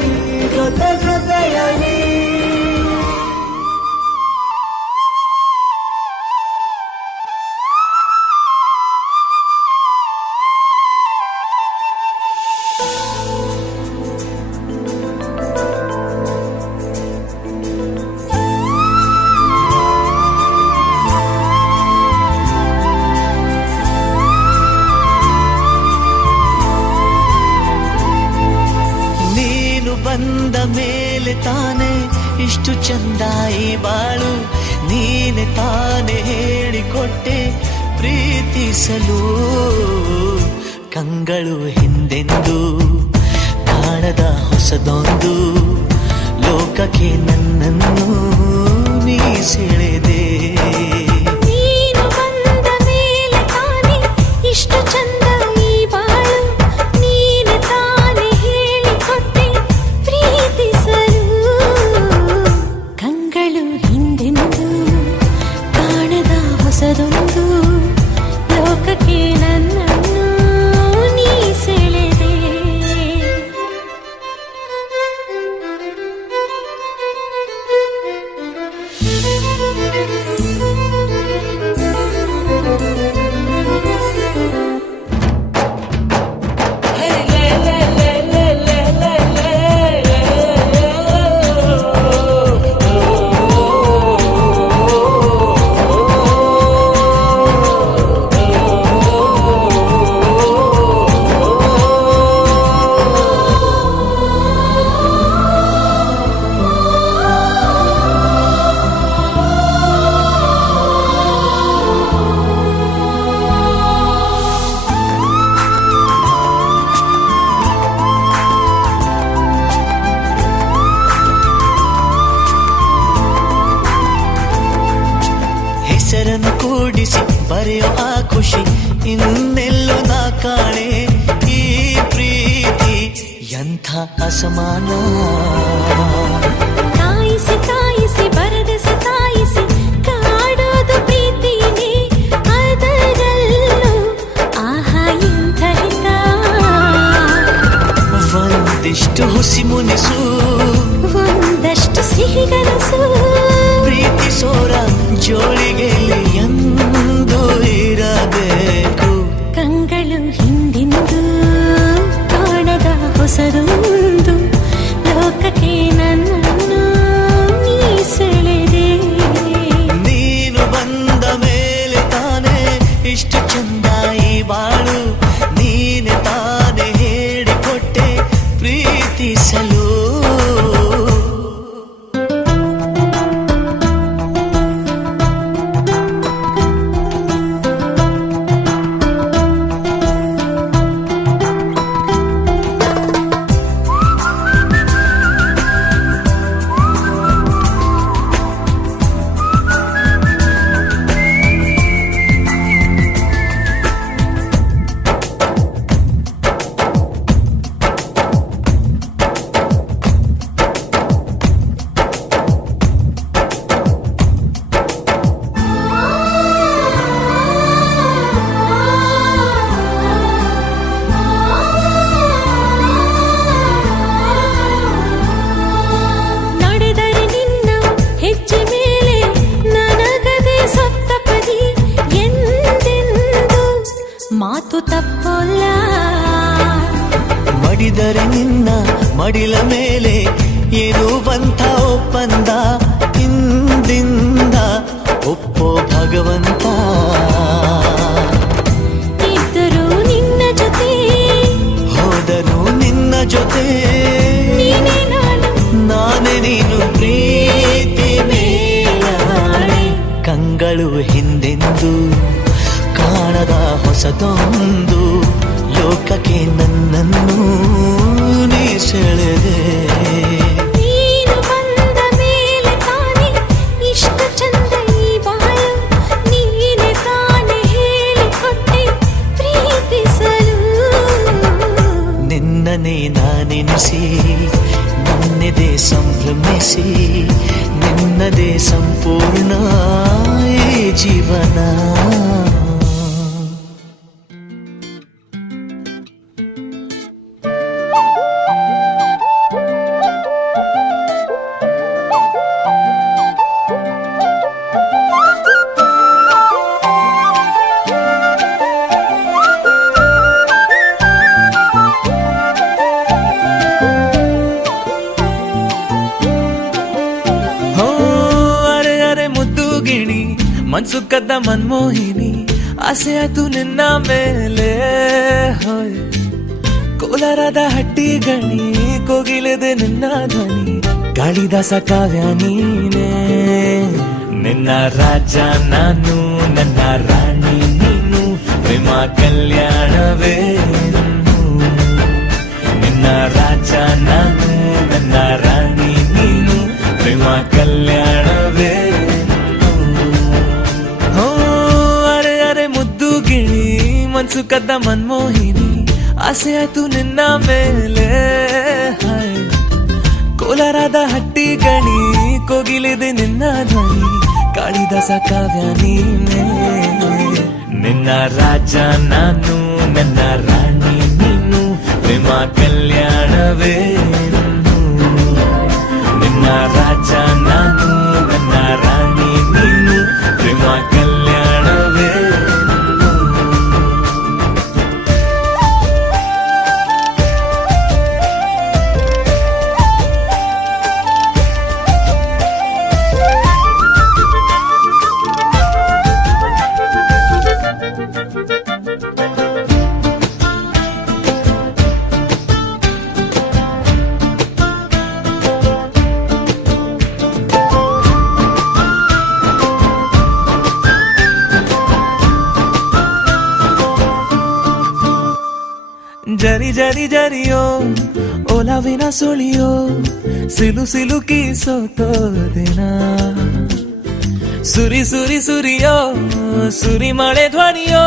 ಜೊತೆ ಜೊತೆಯಲಿ ನೀನು ಬಂದ ಮೇಲೆ ತಾನೇ ಇಷ್ಟು ಚಂದ ಈ ಬಾಳು ನೀನೆ ತಾನೇ ಹೇಳಿಕೊಟ್ಟೆ ಪ್ರೀತಿಸಲು ಕಂಗಳು ಹಿಂದೆಂದು ಕಾಣದ ಹೊಸದೊಂದು ಲೋಕಕ್ಕೆ ನನ್ನನ್ನು ನೀ ಸೆಳೆದೆ ನೀನು ಬಂದ ಮೇಲೆ ತಾನೇ ಇಷ್ಟು ಚಂದ ಈ ಬಾಳು ನೀನೆ ತಾನೇ ಹೇಳಿಕೊಟ್ಟೆ ಪ್ರೀತಿಸಲು ಕಂಗಳು ಹಿಂದೆಂದು ಕಾಣದ ಹೊಸದೊಂದು ಲೋಕಕ್ಕೆ ನನ್ನನ್ನು ನೀ ಸೆಳೆದೆ ಹೆಸರನ್ನು ಕೂಡಿಸಿ ಬರೆಯೋ ಆ ಖುಷಿ ಇನ್ನೆಲ್ಲೂ ನಾ ಕಾಣೆ ಈ ಪ್ರೀತಿ ಎಂಥ ಅಸಮಾನ ಕಾಯಿಸಿ ಕಾಯಿಸಿ ಬರದೆ ಸತಾಯಿಸಿ ಕಾಡೋದು ಪ್ರೀತಿನೇ ಅದರಲ್ಲೂ ಆಹಾ ಎಂಥ ಹಿತ ಒಂದಿಷ್ಟು ಹುಸಿ ಮುನಿಸು ಒಂದಷ್ಟು ಸಿಹಿಗನಸು ಪ್ರೀತಿಸೋರ ಜೋಳಿಗೆ ಎಂದು ಇರಬೇಕು ಕಂಗಳು ಹಿಂದಿಂದು ಕಾಣದ ಹೊಸದೊಂದು ಲೋಕಕ್ಕೆ ನನ್ನನ್ನು ನೀ ಸೆಳೆದೆ ನೀನು ಬಂದ ಮೇಲೆ ತಾನೇ ಇಷ್ಟು ಚಂದ ಈ ಬಾಳು ನೀನೆ ತಾನೇ ಹೇಳಿಕೊಟ್ಟೆ ಮಾತು ತಪ್ಪೋಲ್ಲ. ಮಡಿದರೆ ನಿನ್ನ ಮಡಿಲ ಮೇಲೆ ಇರುವಂಥ ಒಪ್ಪಂದ ಹಿಂದಿಂದ ಒಪ್ಪೋ ಭಗವಂತ. ಇದ್ದರೂ ನಿನ್ನ ಜೊತೆ, ಹೋದರೂ ನಿನ್ನ ಜೊತೆ, ನೀನೇ ನಾನು, ನಾನೇ ನೀನು, ಪ್ರೀತಿ ಮೇಲಾಣೆ. ಕಂಗಳು ಹಿಂದೆಂದು ಕಾಣದ ಹೊಸದೊಂದು ಲೋಕಕ್ಕೆ ನನ್ನನ್ನು ನೀ ಸೆಳೆದೆ. ನೀನು ಬಂದ ಮೇಲೆ ತಾನೆ ಇಷ್ಟು ಚಂದ ಈ ಬಾಳು, ನೀನೆ ತಾನೆ ಹೇಳಿಕೊಟ್ಟೆ ಪ್ರೀತಿಸಲು. ನಿನ್ನನೇ ನಾನೆನಿಸಿ ನನ್ನೆದೆ ಸಂಭ್ರಮಿಸಿ, ನಿನ್ನದೇ ಸಂಪೂರ್ಣ ಈ ಜೀವನ. ಮನ್ಸು ಕದ್ದ ಮನ್ಮೋಹಿನಿ, ಆಸೆ ಆಯ್ತು ನಿನ್ನ ಮೇಲೆ. ಹೋಯ್ ಕೋಲಾರದ ಹಟ್ಟಿ ಗಣಿ, ಕೋಗಿಲೆದೆ ನಿನ್ನ ಧ್ವನಿ, ಕಾಳಿದಾಸ ಕಾವ್ಯ ನೀನೇ. ನಿನ್ನ ರಾಜ ನಾನು, ನನ್ನ ರಾಣಿ ನೀನು, ಪ್ರೇಮ ಕಲ್ಯಾಣವೇ. ನಿನ್ನ ರಾಜ ನಾನು, ನನ್ನ ರಾಣಿ ನೀನು, ಪ್ರೇಮ ಕಲ್ಯಾಣವೇ. ಮನ್ಸು ಕದ್ದ ಮನ್ಮೋಹಿನಿ, ಆಸೆ ಆಯ್ತು ನಿನ್ನ ಮೇಲೆ. ಹಾಯ್ ಕೋಲಾರದ ಹಟ್ಟಿ ಗಣಿ, ಕೋಗಿಲಿದೆ ನಿನ್ನ ಧ್ವನಿ, ಕಾಳಿದಾಸ ಕಾವ್ಯ ನೀನೇ. ನಿನ್ನ ರಾಜ ನಾನು, ನನ್ನ ರಾಣಿ ನೀನು, ಪ್ರೇಮ ಕಲ್ಯಾಣವೇ. ನಿನ್ನ ರಾಜ ನಾನು, ನನ್ನ ರಾಣಿ ನೀನು, ಪ್ರೇಮ ಕಲ್ಯಾಣವೇ. ಜರಿ ಜರಿ ಜರಿಯೋ ಒಲವಿನ ಸುಳಿಯೋ, ಸಿಲು ಸಿಲುಕಿ ಸೋತೋದಿನ. ಸುರಿ ಸುರಿ ಸುರಿಯೋ ಸುರಿ ಮಳೆ ಧ್ವನಿಯೋ,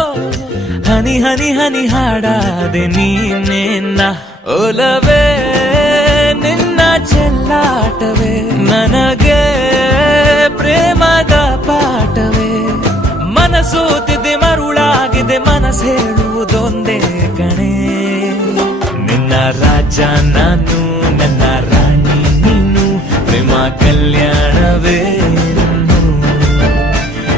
ಹನಿ ಹನಿ ಹನಿ ಹಾಡಾದೆ ನೀನೇನ. ಒಲವೇ ನಿನ್ನ ಚೆಲ್ಲಾಟವೇ, ನನಗೆ ಪ್ರೇಮದ ಪಾಠವೇ. ಮನಸೋತಿದೆ ಮರುಳಾಗಿದೆ, ಮನಸ್ಸು ಹೇಳುವುದೊಂದೇ ಕಣೆ. ನಿನ್ನ ರಾಜ ನಾನು, ನನ್ನ ರಾಣಿ ನೀನು, ಪ್ರೇಮ ಕಲ್ಯಾಣವೇ.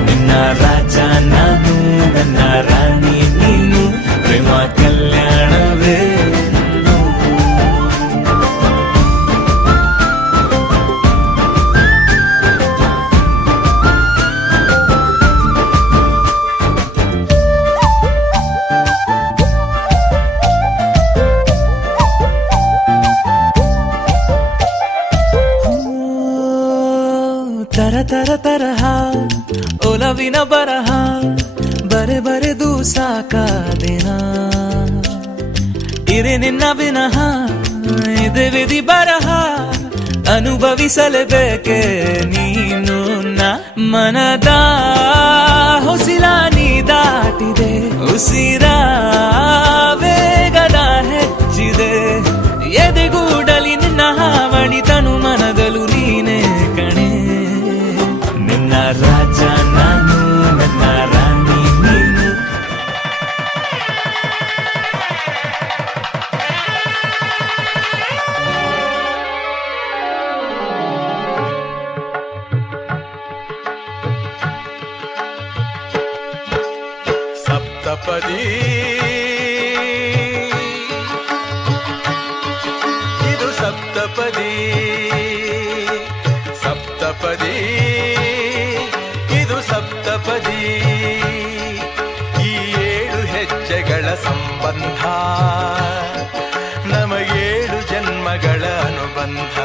ನಿನ್ನ ರಾಜ ನಾನು, ನನ್ನ ರಾಣಿ ನೀನು, ಪ್ರೇಮ ಕಲ್ಯಾಣವೇ. ತರ ತರ ತರಹ ಒಲವಿನ ಬರಹ, ಬರೆ ಬರೆದು ಸಾಕಾದೆನ. ಇರೆ ನಿನ್ನ ವಿನಃ ಇದೆ ವಿಧಿ ಬರಹ, ಅನುಭವಿಸಲೇಬೇಕೆ ನೀನು. ಮನದ ಹೊಸಿಲ ನೀ ದಾಟಿದೆ, ಉಸಿರ ವೇಗದ ಹೆಚ್ಚಿದೆ. ಎದೆಗೂಡಲಿ ನಿನ್ನ ಹಾವಳಿ, ತನು ಮನದಲು ನೀನೇ ಕಣೆ. ನಿನ್ನ ರಾಜ ನಾನು, ನನ್ನ ರಾಣಿ ನೀನು. ಸಪ್ಪ ಸಪ್ತಪದಿ ಇದು ಸಪ್ತಪದಿ ಸಪ್ತಪದಿ ಇದು ಸಪ್ತಪದಿ ಈ 7 ಹೆಜ್ಜೆಗಳ ಸಂಬಂಧ ನಮಗೇಳು ಜನ್ಮಗಳ ಅನುಬಂಧ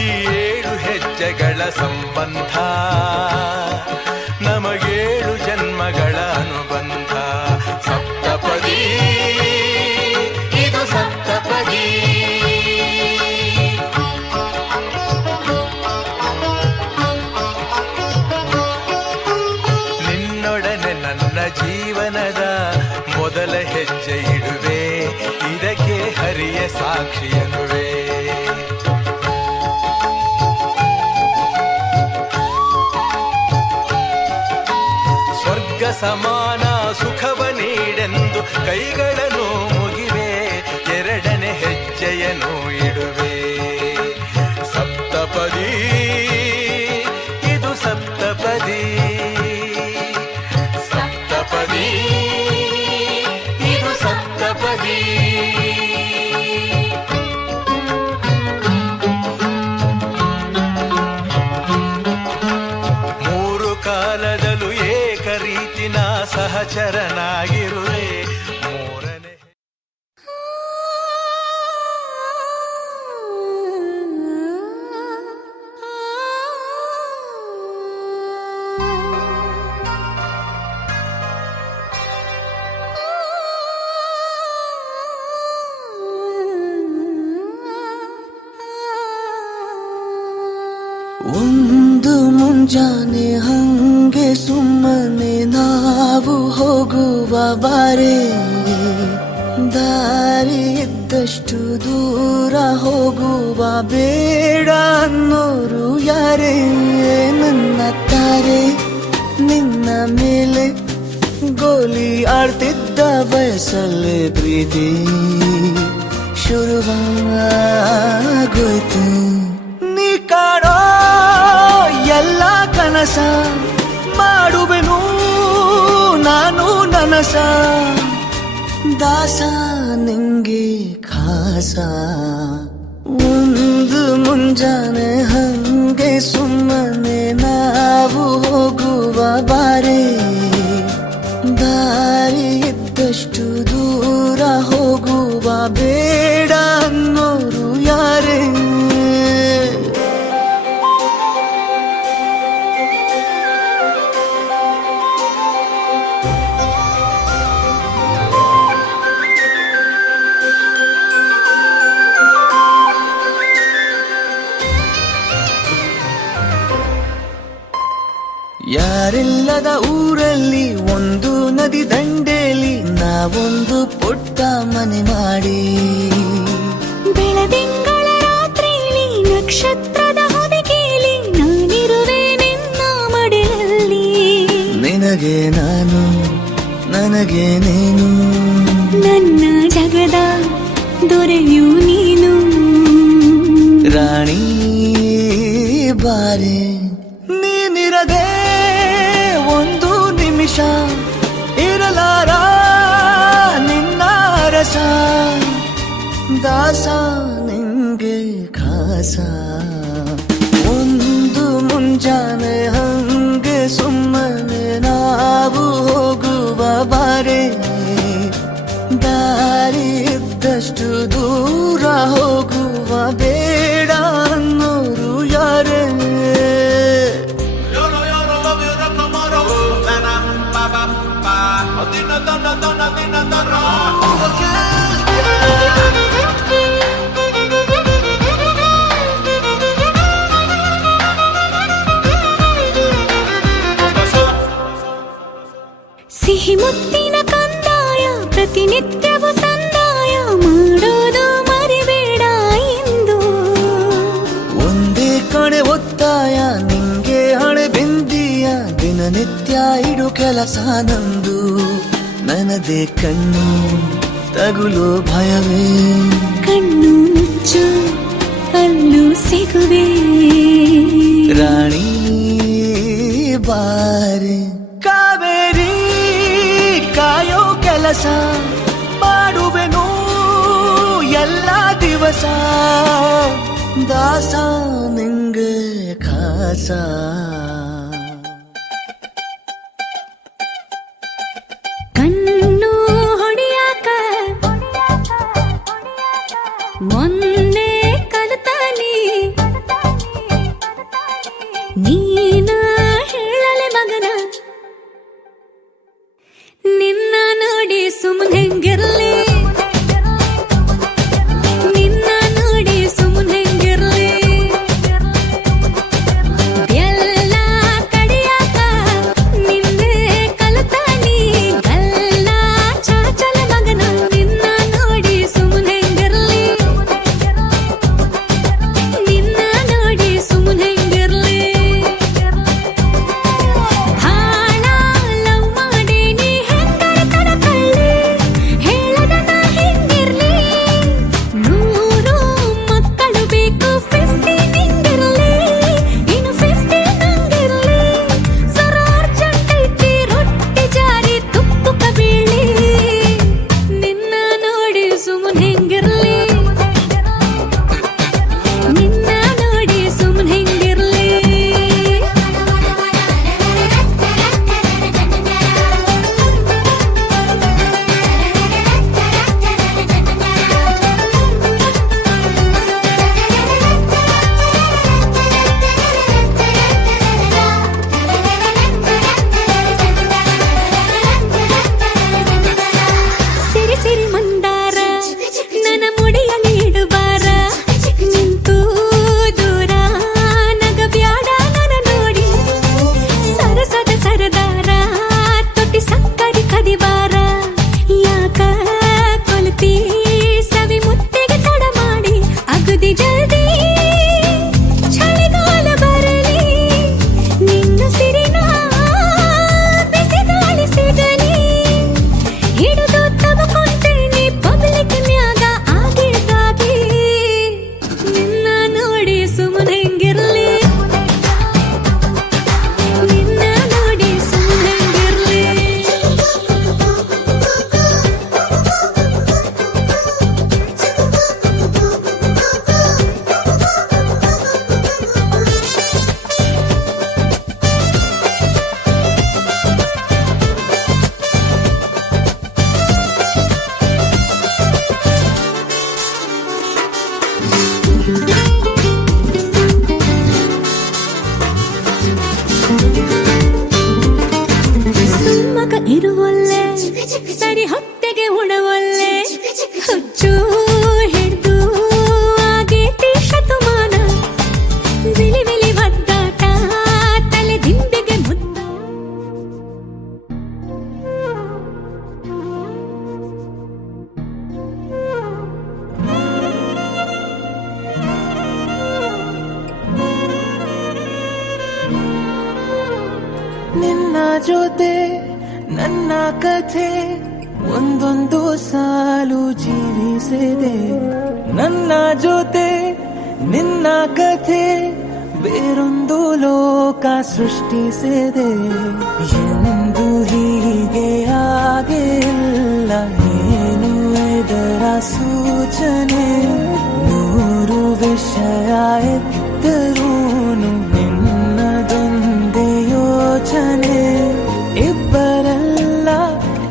ಈ 7 ಹೆಜ್ಜೆಗಳ ಸಂಬಂಧ ನಮಗೇಳು ಜನ್ಮಗಳ ಅನುಬಂಧ ಸಪ್ತಪದಿ ಇದು ಸಪ್ತಪದಿ ನಿನ್ನೊಡನೆ ನನ್ನ ಜೀವನದ ಮೊದಲ ಹೆಜ್ಜೆ ಇಡುವೆ ಇದಕ್ಕೆ ಹರಿಯ ಸಾಕ್ಷಿಯನುವೆ ಸ್ವರ್ಗ ಸಮಾನ ಸುಖವ ನೀಡೆಂದು ಕೈಗಳನ್ನು ಮುಗಿವೆ ಎರಡನೇ ಹೆಜ್ಜೆಯನ್ನು ಇಡುವೆ ಸಪ್ತಪದಿ ಇದು ಸಪ್ತಪದಿ ಸಪ್ತಪದಿ ಇದು ಸಪ್ತಪದಿ ಮೂರು ಕಾಲದಲ್ಲೂ ಏಕ ರೀತಿನ ಸಹಚರನಾಗಿರುವೆ ಮೂರನೇ ಒಂದು ಮುಂಜಾನೆ ಹಂಗೆ ಸುಮ್ಮನೆ ನಾವು ಹೋಗುವ ಬಾರೆ ದಾರಿ ಇದ್ದಷ್ಟು ದೂರ ಹೋಗುವ ಬೇಡ ಅನ್ನೋರು ಯಾರೇ ನನ್ನ ತಾರೆ ನಿನ್ನ ಮೇಲೆ ಗೋಲಿ ಆಡ್ತಿದ್ದ ವಯಸ್ಸಲ್ಲೇ ಪ್ರೀತಿ ಶುರುವಾಗೋಯ್ತು ನೀ ಕಾಣೋ ಎಲ್ಲ ಕನಸ ಮಾಡುವೆನು ನಾನು ನನಸ ದಾಸ ನಿಂಗೆ ಖಾಸ ಒಂದು ಮುಂಜಾನೆ ಹಂಗೆ ಸುಮ್ಮನೆ ನಾವು ಹೋಗುವ ಬಾರೆ ದಾರಿ ಇದ್ದಷ್ಟು ದೂರ ಹೋಗುವ ಬೇಡ ಅನ್ನೋರು ಯಾರೇ ಯಾರಿಲ್ಲದ ಊರಲ್ಲಿ ಒಂದು ನದಿ ದಂಡೆಯಲ್ಲಿ ನಾವೊಂದು ಪುಟ್ಟ ಮನೆ ಮಾಡಿ ಬೆಳದಿಂಗಳ ರಾತ್ರಿಲಿ ನಕ್ಷತ್ರದ ಹೊದಿಕೆಯಲ್ಲಿ ನಾನಿರುವೆ ನಿನ್ನ ಮಡಿಲಲ್ಲಿ ನಿನಗೆ ನಾನು ನನಗೆ ನೀನು ನನ್ನ ಜಗದ ದೊರೆಯು ನೀನು ರಾಣಿ ಬಾರೆ ನೀನಿರದೆ ಒಂದು ನಿಮಿಷ ಇರಲಾರ ನಿನ್ನ ರಸ ದಾಸ ನಿಂಗೆ ಖಾಸ ಒಂದು ಮುಂಜಾನೆ ಹಂಗೆ ಸುಮ್ಮನೆ ನಾವು ಹೋಗುವ ಬಾರೆ ದಾರಿ ಇದ್ದಷ್ಟು ದೂರ ಹೋಗುವ ಬೇಡ ಅನ್ನೋರು ಯಾರೇ ಸಿಹಿ ಮುತ್ತಿನ ಕಂದಾಯ ಪ್ರತಿನಿತ್ಯವೂ ಸಂದಾಯ ಮಾಡೋದು ಮರಿಬೇಡ ಎಂದು ಒಂದೇ ಕಣೆ ಒತ್ತಾಯ ನಿಂಗೆ ಹಣೆ ಬಿಂದಿಯ ದಿನನಿತ್ಯ ಇಡು ಕೆಲಸ ನಂದು ನನ್ನದೇ ಕಣ್ಣು ತಗುಲು ಭಯವೇ ಕಣ್ಣು ಮುಚ್ಚು ಅಲ್ಲೂ ಸಿಗುವೆ ರಾಣಿ ಬಾರೆ ಕಾವೇರಿ ಉಪವಾಸ ಮಾಡುವೆನು ಎಲ್ಲ ದಿವಸ ದಾಸ ನಿಂಗೆ ಖಾಸ ಕಣ್ಣು ಹೊಡಿಯಾಕ ಮೊನ್ನೆ ಕಲಿತಾನಿ ನೀನ ಹೇಳಲೆ ಮಗನ ನಿನ್ನ ನೋಡಿ ಸುಮ್ಮನೆ ಹೆಂಗಿರ್ಲಿ ನಿನ್ನ ನೋಡಿ ಸುಮ್ಮನೆ ಹೆಂಗಿರ್ಲಿ ಎಲ್ಲ ಕಡಿಯಾಕ ನಿನ್ನೆ ಕಲಿತಾನಿ ಗಲ್ಲ ಚಾಚಲ ಮಗನ ನಿನ್ನ ನೋಡಿ ಸುಮ್ಮನೆ ಹೆಂಗಿರ್ಲಿ ನಿನ್ನ ನೋಡಿ ಸುಮ್ಮನೆ ಹೆಂಗಿರ್ಲಿ ಭಾಳ ಲವ್ ಮಾಡಿ ನೀ ಹೆಂಗರ ಕಡಕಳ್ಳಿ ಹೇಳದ ನಾ ಹೆಂಗಿರ್ಲಿ 100 ಮಕ್ಕಳು ಬೇಕು 50 ನಿಂಗಿರ್ಲಿ ಇನ್ನು 50 ನಂಗಿರ್ಲಿ ಸರ ಅರ್ಜೆಂಟ್ ಐತಿ ರೊಟ್ಟಿ ಜಾರಿ ತುಪ್ಪಕ್ಕ ಬೀಳಿ ನಿನ್ನ ನೋಡಿ ಸುಮ್ಮನೆ ಹೆಂಗಿರ್ಲಿ ನಿನ್ನ ನೋಡಿ ಸುಮ್ಮನೆ ಹೆಂಗಿರ್ಲಿ ಸಿರಿ ಸಿರಿ ಮಂದಾರ ನನ್ನ ಮುಡಿಯಲ್ಲಿ ಇಡುಬಾರ ನಿಂತು ದೂರ ನಗಬ್ಯಾಡ ನನ್ನ ನೋಡಿ ಸರಸದ ಸರದಾರ ತೊಟ್ಟಿ ಸಕ್ಕರೆ ಕದಿಬಾರ ಯಾಕ ಕೊಲ್ತಿ ಸವಿ ಮುತ್ತಿಗೆ ತಡ ಮಾಡಿ ಅಗದಿ ಜಲ್ದಿ ಚಳಿಗಾಲ ಬರಲಿ ನಿನ್ನ ಸಿರಿನ ಬಿಸಿಗಾಳಿ ಸಿಗಲಿ ಹಿಡಿದು ತಬಕೊಂತೇನೆ ಪಬ್ಲಿಕ್ ನ್ಯಾಗ ಆಗಿದ್ದಾಗಿ ನಿನ್ನ ನೋಡಿ ಸುಮ್ಮನೆ ಹೆಂಗಿರ್ಲಿ ನಿನ್ನ ನೋಡಿ ಸುಮ್ಮನೆ ಹೆಂಗಿರ್ಲಿ ಸುಮ್ಮಕ ಇರುವಲ್ಲೆ ಸರಿ ಹೊತ್ತೆಗೆ ಉಣವಲ್ಲೆ ಹುಚ್ಚು ಹಿಡ್ದು ಆಗೇತಿ ಶತಮಾನ ವಿಲಿ ವಿಲಿ ಒದ್ದಾಟ ತಲೆ ದಿಂಬಿಗೆ ಮುದ್ದ ನಿನ್ನ ಜೊತೆ ನನ್ನ ಕಥೆ ಒಂದೊಂದು ಸಾಲು ಜೀವಿಸಿದೆ ನನ್ನ ಜೊತೆ ನಿನ್ನ ಕಥೆ ಬೇರೊಂದು ಲೋಕ ಸೃಷ್ಟಿಸಿದೆ ಎಂದು ಹೀಗೆ ಆಗಿಲ್ಲ ಏನು ಇದರ ಸೂಚನೆ 100 ವಿಷಯ ಎತ್ತರೂನು ನಿನ್ನದೊಂದೇ ಯೋಚನೆ ಇಬ್ಬರಲ್ಲ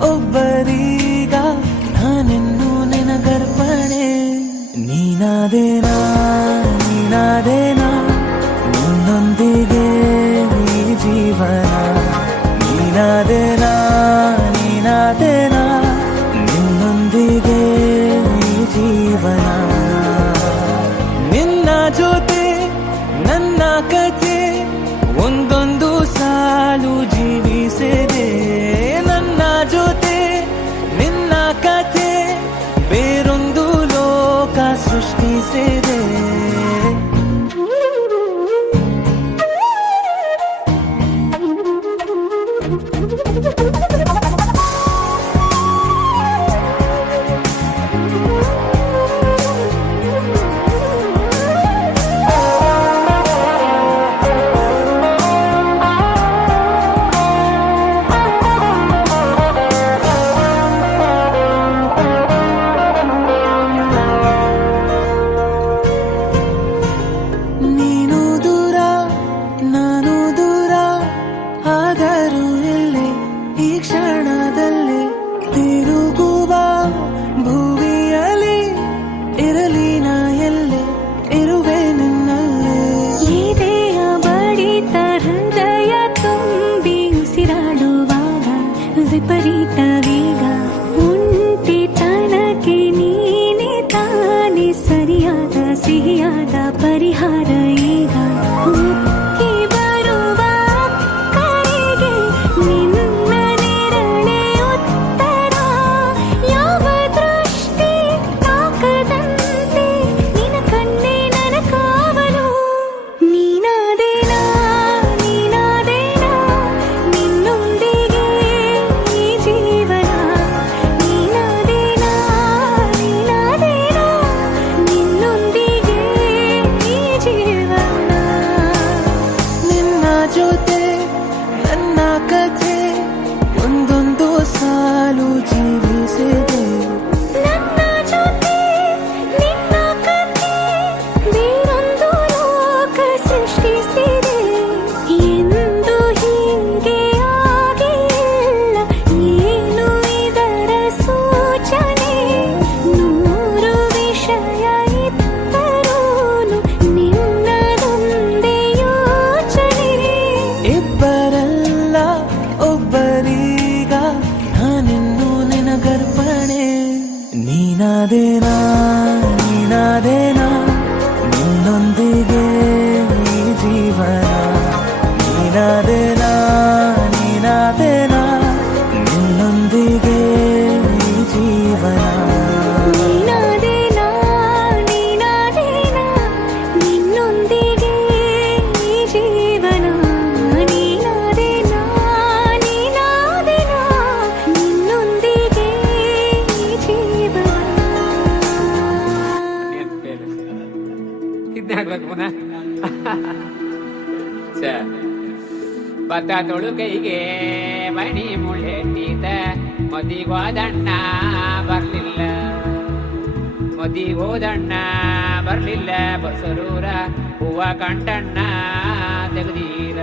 ಒಬ್ಬರೀಗ ನಾನೆನ್ನು ನಿನಗರ್ಪಣೆ ನೀನಾದೇನಾ ನೀನಾದೇನಾ ನಿನ್ನೊಂದಿಗೆ ಈ ಜೀವನ ನೀನಾದೇನಾ ನೀನಾದೇನಾ ನಿನ್ನೊಂದಿಗೆ ಈ ಜೀವನ ನಿನ್ನ ಜೊತೆ ನನ್ನ ಕಥೆ ಒಂದೊಂದು ಸಾಲು ಜೀವಿಸಿದೆ ನನ್ನ ಜೊತೆ ನಿನ್ನ ಕಥೆ ಬೇರೊಂದು ಲೋಕ ಸೃಷ್ಟಿಸಿದೆ ಈಗ ಒಂಟಿತನಕ್ಕೆ ನೀನೆ ತಾನೆ ಸರಿಯಾದ ಸಿಹಿಯಾದ ಪರಿಹಾರ ಈಗ ಉಕ್ಕಿ ಬರುವ ಕರೆಗೆ ನಿನ್ನ ನೆರಳೆ ಉತ್ತರ ಯಾವ ದೃಷ್ಟಿ ತಾಕದಂತೆ ನಿನ ಕಣ್ಣೆ ನನ್ನ ಕಾವಲು ನೀನಾದೇನಾ ನೀನಾದೇನಾ ನಿನ್ನೊಂದಿಗೆ ಈ ಜೀವನ ನೀನಾದೇನಾ ನೀನಾದೇನಾ ನಿನ್ನೊಂದಿಗೆ ಈ ಜೀವನ ನಿನ್ನ ಜೊತೆ ನನ್ನ ಕಥೆ ಒಂದೊಂದು ಸಾಲು ಜೀವಿಸಿದೆ. ನನ್ನ ಜೊತೆ ನಿನ್ನ ಕಥೆ ಬೇರೊಂದು ಲೋಕ ಸೃಷ್ಟಿಸಿದೆ ಎಂದು ಹೀಗೆ ಆಗಿಲ್ಲ ಏನು ಇದರ ಸೂಚನೆ ನೂರು ವಿಷಯ ಇತ್ತರೂನು ನಿನ್ನದೊಂದೇ ಯೋಚನೆ ಇಬ್ಬರಲ್ಲ ಒಬ್ಬರೀಗ ನಾನಿನ್ನು ನಿನಗರ್ಪಣೆ. ನೀನಾದೇನಾ ನೀನಾದೇನಾ ನಿನ್ನೊಂದಿಗೆ ಈ ಜೀವನ ನೀನಾದೇನಾ ನೀನಾದೇನಾ ನಿನ್ನೊಂದಿಗೆ ಈ ಜೀವನ ನೀನಾದೇನಾ ನೀನಾದೇನಾ ನಿನ್ನೊಂದಿಗೆ ಈ ಜೀವನ ನೀನಾದೇನಾ ನೀನಾದೇನಾ ನಿನ್ನೊಂದಿಗೆ ಈ ಜೀವನ ಇದನ್ನೇ ಹಾಕ್ಬೇಕು ಪುನಃ. ಭತ್ತ ತೊಳುಕೈಗೆ ಮಣಿ ಮುಳ್ಳೆಟ್ಟಿದ ಮದಿಗೋದಣ್ಣ ಬರ್ಲಿಲ್ಲ ಮದಿಗೋದಣ್ಣ ಬರ್ಲಿಲ್ಲ ಬಸರೂರ ಹೂವ ಕಂಟಣ್ಣ ತೆಗ್ದೀರ.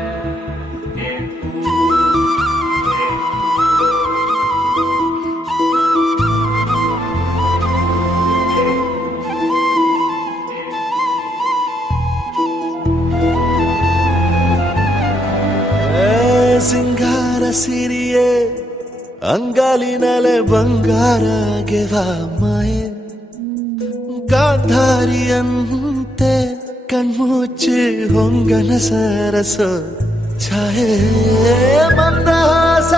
ಸಿಂಗಾರ ಸಿರಿಯೇ ಅಂಗಾಲಿನಲೆ ಬಂಗಾರ ಗೆವ ಮಾಯೆ ಗಾಂಧಾರಿಯಂತೆ ಕಣ್ಮುಚ್ಚಿ ಹೊಂಗನ ಸರಸ ಛಾಯೆ ಮಂದಹಾಸ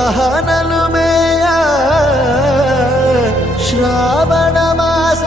ಅಹನಲುಮೆಯ ಶ್ರಾವಣ ಮಾಸ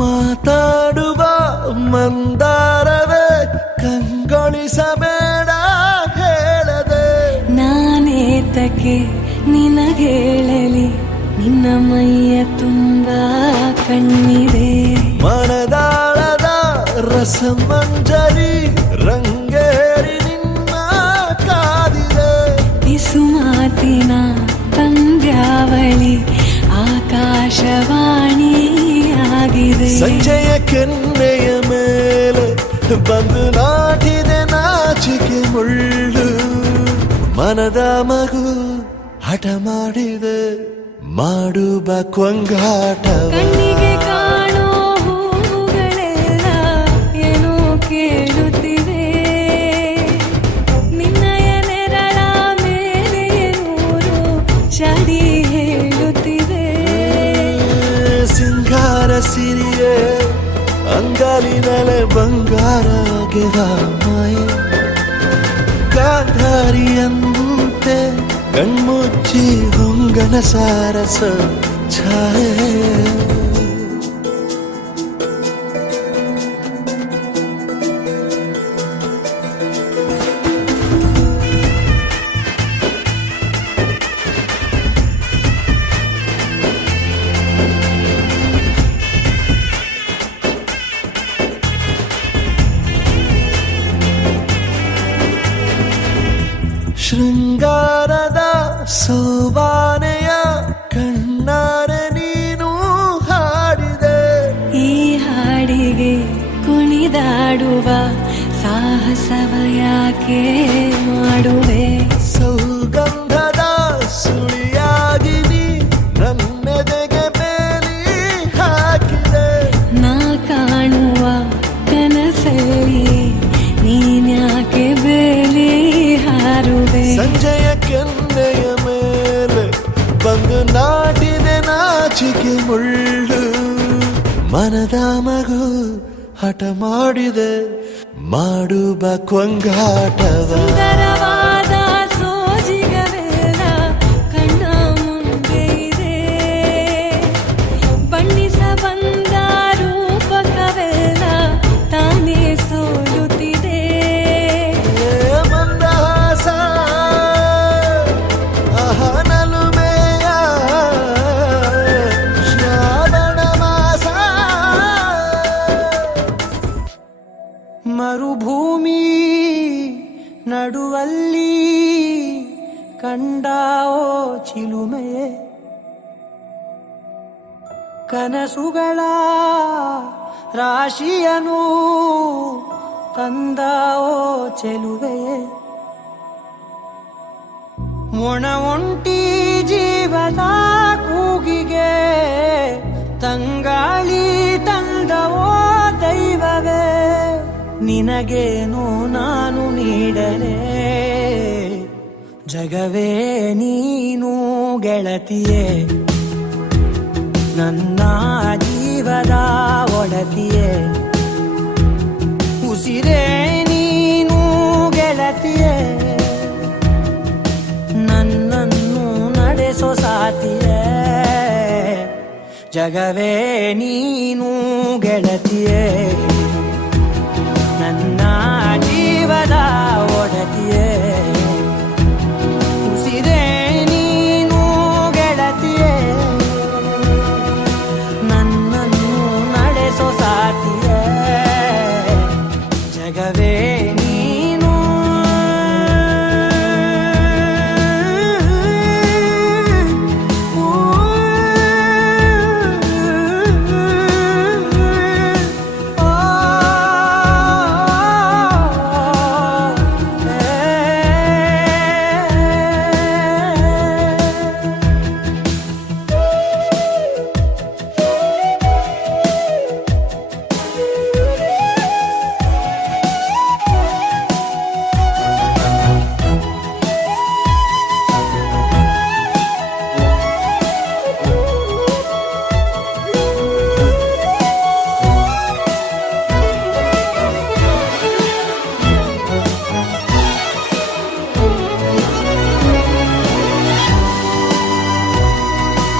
ಮಾತಾಡುವ ಮಂದಾರವೇ ಕಂಗೊಳಿಸಬೇಡ ಹೇಳದೆ ನಾನೇತಕ್ಕೆ ನಿನಗೇಳಲಿ ನಿನ್ನ ಮೈಯ ತುಂಬ ಕಣ್ಣಿದೆ ಮನದಾಳದ ರಸಮಂಜರಿ ರಂಗೇರಿ ನಿನ್ನ ಕಾದಿದೆ ಬಿಸು ಮಾತಿನ ಪಂದ್ಯಾವಳಿ ಆಕಾಶವಾಣಿಯಾಗಿದೆ ಸಂಜೆಯ ಕೆನ್ನೆಯ ಮೇಲೆ ಬಂದು ನಾಟಿದೆ ನಾಚಿಕೆ ಮುಳ್ಳು ಮನದ ಮಗು ಹಠ ಮಾಡಿದೆ ಮಾಡುವ ಕೊಂಗಾಟವ ಕಣ್ಣಿಗೆ ಕಾಣೋ ಹೂಗಳೆಲ್ಲ ಏನೋ ಕೇಳುತ್ತಿವೆ ನಿನ್ನಯ ನೆರಳ ಮೇಲೆ ನೂರು ಚಡಿ ಹೇಳುತ್ತಿವೆ ಸಿಂಗಾರ ಸಿರಿಯೇ ಅಂಗಾಲಿನಲೆ ಬಂಗಾರ ಗೆವ ಮಾಯೆ ಗಾಂಧಾರಿಯಂತೆ ಕಣ್ಮುಚ್ಚಿ ಹೊಂಗನ ಸಾರಸ ಛಾಯೆ ಶೃಂಗಾರದ ಸೋಬಾನೆಯ ಕಣ್ಣಾರೆ ನೀನು ಹಾಡಿದೆ. ಈ ಹಾಡಿಗೆ ಕುಣಿದಾಡುವ ಸಾಹಸವ ಯಾಕೆ ಮಾಡುವೆ? ಸೌಗಂಧದ ಸುಳಿಯಾಗಿ ನೀ ನನ್ನೆದೆಗೆ ಬೇಲಿ ಹಾಕಿದೆ. ನಾ ಕಾಣುವ ಕನಸಲ್ಲಿ ನೀನ್ಯಾಕೆ ಬೇಲಿ ಹಾರುವೆ? ಸಂಜೆಯ ಕೆನ್ನೆಯ ಮೇಲೆ ಬಂದು ನಾಟಿದೆ ನಾಚಿಕೆ ಮುಳ್ಳು. ಮನದ ಮಗು ಹಠ ಮಾಡಿದೆ ಮಾಡುವ ಕೊಂಗಾಟವ. ಸುಂದರವಾದ ಸೋಜಿಗವೆಲ್ಲ ಕಣ್ಣ ಮುಂದೆ ಇದೆ. ಬಣ್ಣಿಸ ಬಂದ ರೂಪಕವೆಲ್ಲ ತಾನೇ ಸೋಲುತ್ತಿದೆ. ಮಂದಹಾಸ ನಲುಮೆಯ ಶ್ರಾವಣ ಮಾಸ. ಮರುಭೂಮಿ ನಡುವಲ್ಲಿ ಕಂಡಾವೋ ಚಿಲುಮೆಯೇ, ಕನಸುಗಳ ರಾಶಿಯನು ತಂದಾವೋ ಚೆಲುವೆಯೇ. ಒಣ ಒಂಟಿ ಜೀವದ ಕೂಗಿಗೆ ತಂಗಾಳಿ ತಂದವೋ ದೈವವೇ. ನಿನಗೇನು ನಾನು ನೀಡಲೇ ಜಗವೇ ನೀನು ಗೆಳತಿಯೇ. ನನ್ನ ಜೀವದ ಒಡತಿಯೇ, ಉಸಿರೇ ನೀನು ಗೆಳತಿಯೇ. ನನ್ನನ್ನು ನಡೆಸೋ ಸಾತಿಯೇ, ಜಗವೇ ನೀನು ಗೆಳತಿಯೇ. ನನ್ನ ಜೀವದ ಒಡತಿಯೇ, ಉಸಿರೇ ನೀನು ಗೆಳತಿಯೇ. ನನ್ನನ್ನು ನಡೆಸೋ ಸಾತಿಯೇ, ಜಗವೇ ನೀನು.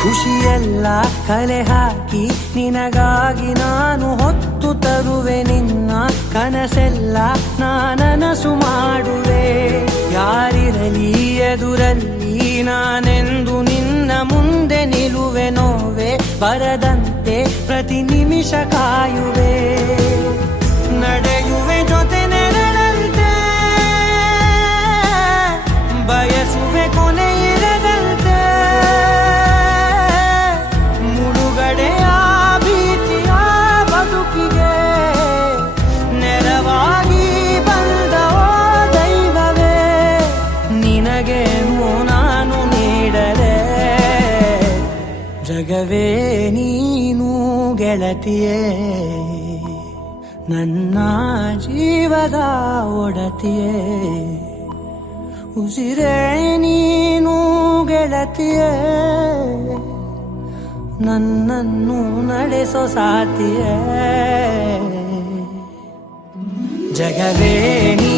ಖುಷಿಯೆಲ್ಲ ಕಲೆ ಹಾಕಿ ನಿನಗಾಗಿ ನಾನು ಹೊತ್ತು ತರುವೆ. ನಿನ್ನ ಕನಸೆಲ್ಲ ನಾನನಸು ಮಾಡುವೆ. ಯಾರಿರಲಿ ಎದುರಲ್ಲಿ ನಾನೆಂದು ನಿನ್ನ ಮುಂದೆ ನಿಲ್ಲುವೆ. ನೋವೆ ಬರದಂತೆ ಪ್ರತಿ ನಿಮಿಷ ಕಾಯುವೆ. ನಡೆಯುವೆ ಜೊತೆ ನೆರಳಂತೆ, ಬಯಸುವೆ ಕೊನೆ ಇರದಂತೆ. ಮುಳುಗಡೆಯ ಭೀತಿಯ ಬದುಕಿಗೆ ನೆರವಾಗಿ ಬಂದವೋ ದೈವವೇ. ನಿನಗೇನು ನಾನು ನೀಡಲೇ ಜಗವೇ ನೀನು ಗೆಳತಿಯೇ. ನನ್ನ ಜೀವದ ಒಡತಿಯೇ, ಉಸಿರೇ ನೀನು ಗೆಳತಿಯೇ. ನನ್ನನ್ನು ನಡೆಸೋ ಸಾತಿಯೇ, ಜಗವೇ ನೀ